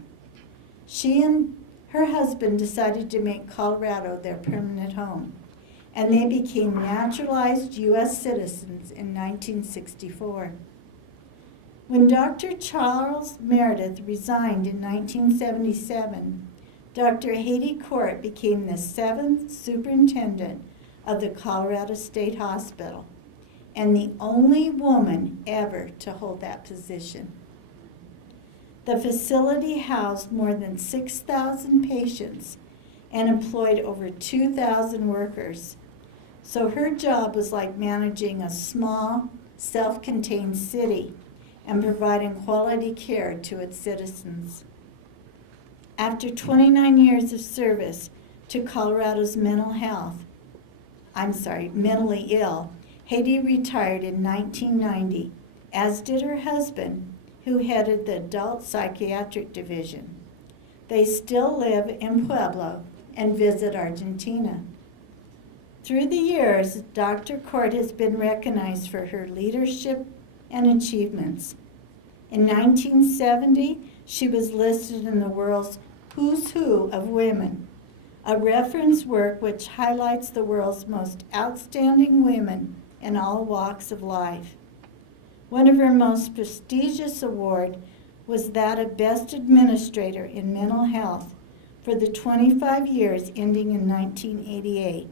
She and her husband decided to make Colorado their permanent home, and they became naturalized U.S. citizens in 1964. When Dr. Charles Meredith resigned in 1977, Dr. Haiti Court became the 7th superintendent of the Colorado State Hospital and the only woman ever to hold that position. The facility housed more than 6,000 patients and employed over 2,000 workers. So her job was like managing a small, self-contained city and providing quality care to its citizens. After 29 years of service to Colorado's mentally ill, Haiti retired in 1990, as did her husband, who headed the adult psychiatric division. They still live in Pueblo and visit Argentina. Through the years, Dr. Court has been recognized for her leadership and achievements. In 1970, she was listed in the world's Who's Who of Women, a reference work which highlights the world's most outstanding women in all walks of life. One of her most prestigious awards was that of Best Administrator in Mental Health for the 25 years ending in 1988.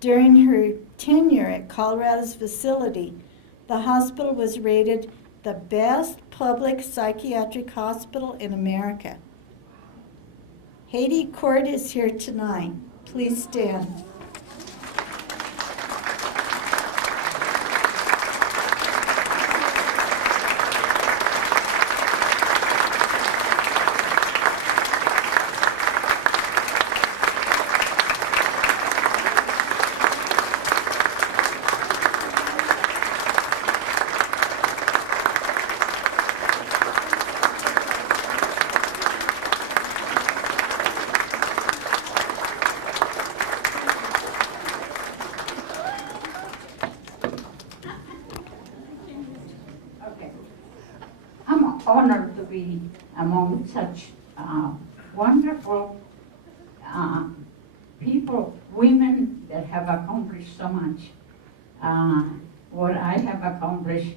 During her tenure at Colorado's facility, the hospital was rated the best public psychiatric hospital in America. Haiti Court is here tonight. Please stand. Honored to be among such wonderful people, women that have accomplished so much. What I have accomplished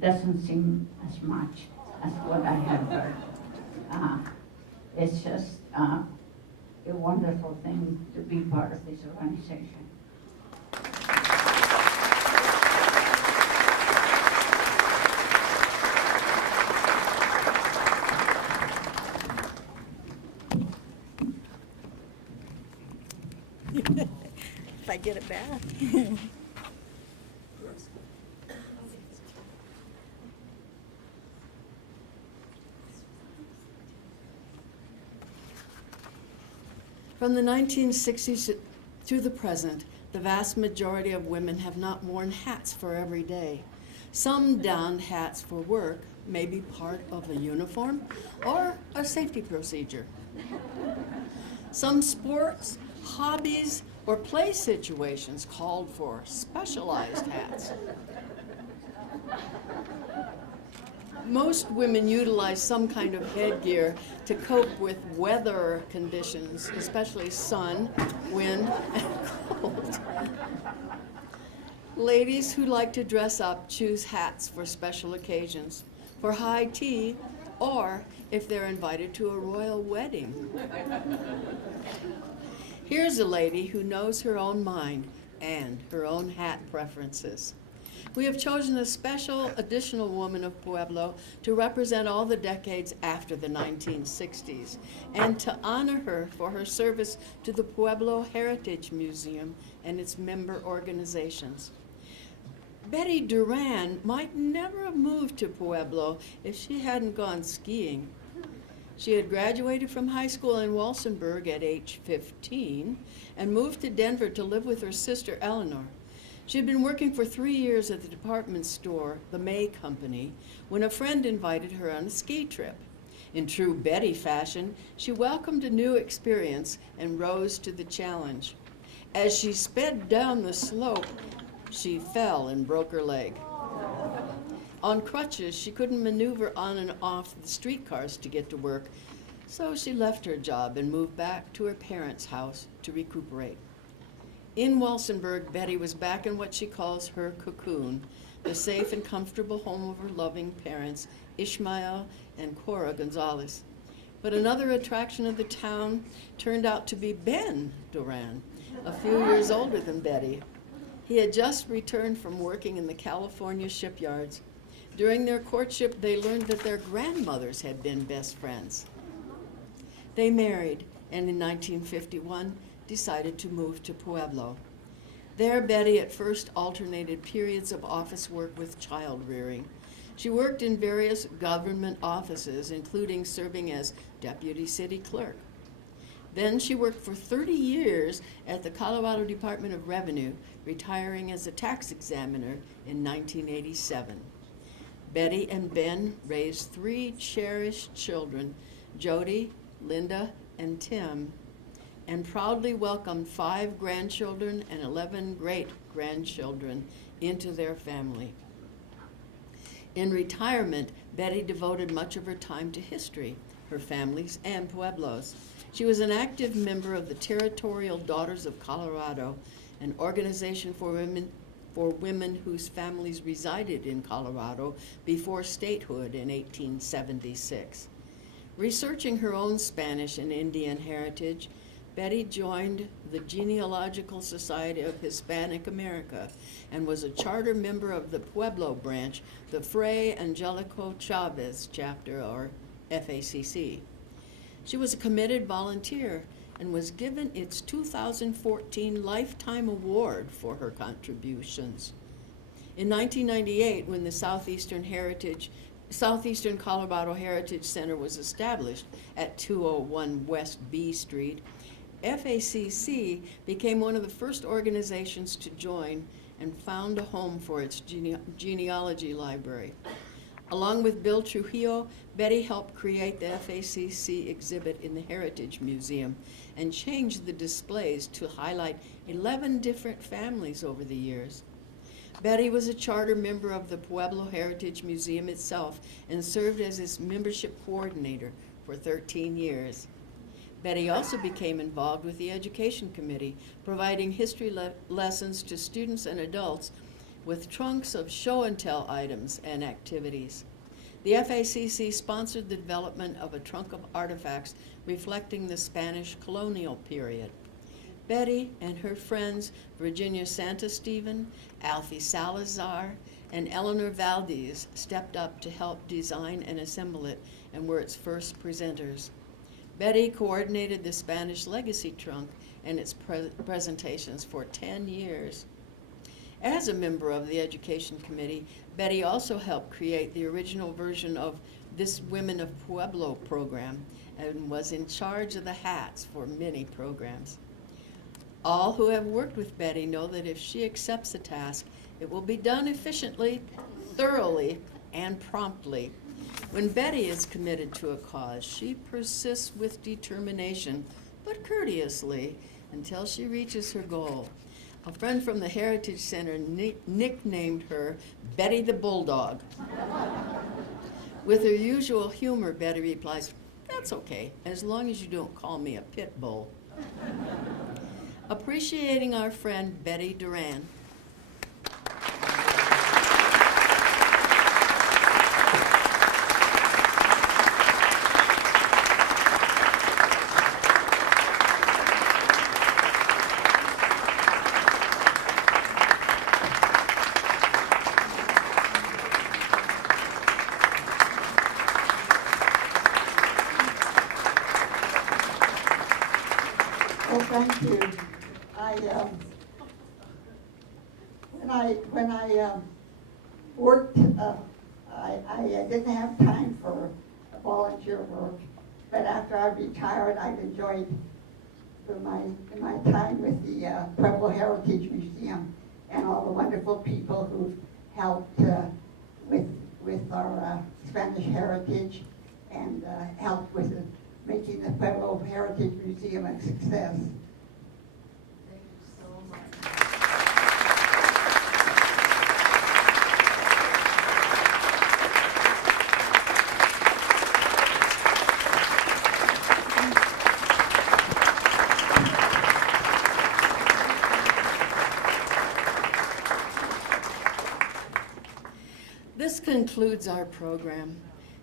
doesn't seem as much as what I have heard. It's just a wonderful thing to be part of this organization. If I get it back. From the 1960s to the present, the vast majority of women have not worn hats for every day. Some donned hats for work may be part of a uniform or a safety procedure. Some sports, hobbies, or play situations called for specialized hats. Most women utilize some kind of headgear to cope with weather conditions, especially sun, wind, and cold. Ladies who like to dress up choose hats for special occasions, for high tea, or if they're invited to a royal wedding. Here's a lady who knows her own mind and her own hat preferences. We have chosen a special additional woman of Pueblo to represent all the decades after the 1960s and to honor her for her service to the Pueblo Heritage Museum and its member organizations. Betty Duran might never have moved to Pueblo if she hadn't gone skiing. She had graduated from high school in Walsenburg at age 15 and moved to Denver to live with her sister Eleanor. She had been working for 3 years at the department store, the May Company, when a friend invited her on a ski trip. In true Betty fashion, she welcomed a new experience and rose to the challenge. As she sped down the slope, she fell and broke her leg. On crutches, she couldn't maneuver on and off the streetcars to get to work, so she left her job and moved back to her parents' house to recuperate. In Walsenburg, Betty was back in what she calls her cocoon, the safe and comfortable home of her loving parents, Ishmael and Cora Gonzalez. But another attraction of the town turned out to be Ben Duran, a few years older than Betty. He had just returned from working in the California shipyards. During their courtship, they learned that their grandmothers had been best friends. They married, and in 1951 decided to move to Pueblo. There, Betty at first alternated periods of office work with child rearing. She worked in various government offices, including serving as deputy city clerk. Then she worked for 30 years at the Colorado Department of Revenue, retiring as a tax examiner in 1987. Betty and Ben raised 3 cherished children, Jody, Linda, and Tim, and proudly welcomed 5 grandchildren and 11 great-grandchildren into their family. In retirement, Betty devoted much of her time to history, her family's, and Pueblo's. She was an active member of the Territorial Daughters of Colorado, an organization for women whose families resided in Colorado before statehood in 1876. Researching her own Spanish and Indian heritage, Betty joined the Genealogical Society of Hispanic America and was a charter member of the Pueblo branch, the Fray Angelico Chavez chapter, or FACC. She was a committed volunteer and was given its 2014 Lifetime Award for her contributions. In 1998, when the Southeastern Colorado Heritage Center was established at 201 West B Street, FACC became one of the first organizations to join and found a home for its genealogy library. Along with Bill Trujillo, Betty helped create the FACC exhibit in the Heritage Museum and changed the displays to highlight 11 different families over the years. Betty was a charter member of the Pueblo Heritage Museum itself and served as its membership coordinator for 13 years. Betty also became involved with the Education Committee, providing history lessons to students and adults with trunks of show-and-tell items and activities. The FACC sponsored the development of a trunk of artifacts reflecting the Spanish colonial period. Betty and her friends Virginia Santasteven, Alfie Salazar, and Eleanor Valdez stepped up to help design and assemble it and were its first presenters. Betty coordinated the Spanish Legacy Trunk and its presentations for 10 years. As a member of the Education Committee, Betty also helped create the original version of this Women of Pueblo program and was in charge of the hats for many programs. All who have worked with Betty know that if she accepts a task, it will be done efficiently, thoroughly, and promptly. When Betty is committed to a cause, she persists with determination, but courteously, until she reaches her goal. A friend from the Heritage Center nicknamed her Betty the Bulldog. With her usual humor, Betty replies, "That's okay, as long as you don't call me a pit bull." Appreciating our friend Betty Duran. Well, thank you. When I worked, I didn't have time for volunteer work, but after I retired, I enjoyed my time with the Pueblo Heritage Museum and all the wonderful people who've helped with our Spanish heritage and helped with making the Pueblo Heritage Museum a success. Thank you so much. This concludes our program.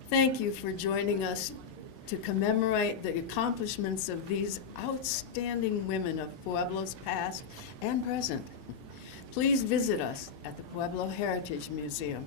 Thank you for joining us to commemorate the accomplishments of these outstanding women of Pueblo's past and present. Please visit us at the Pueblo Heritage Museum.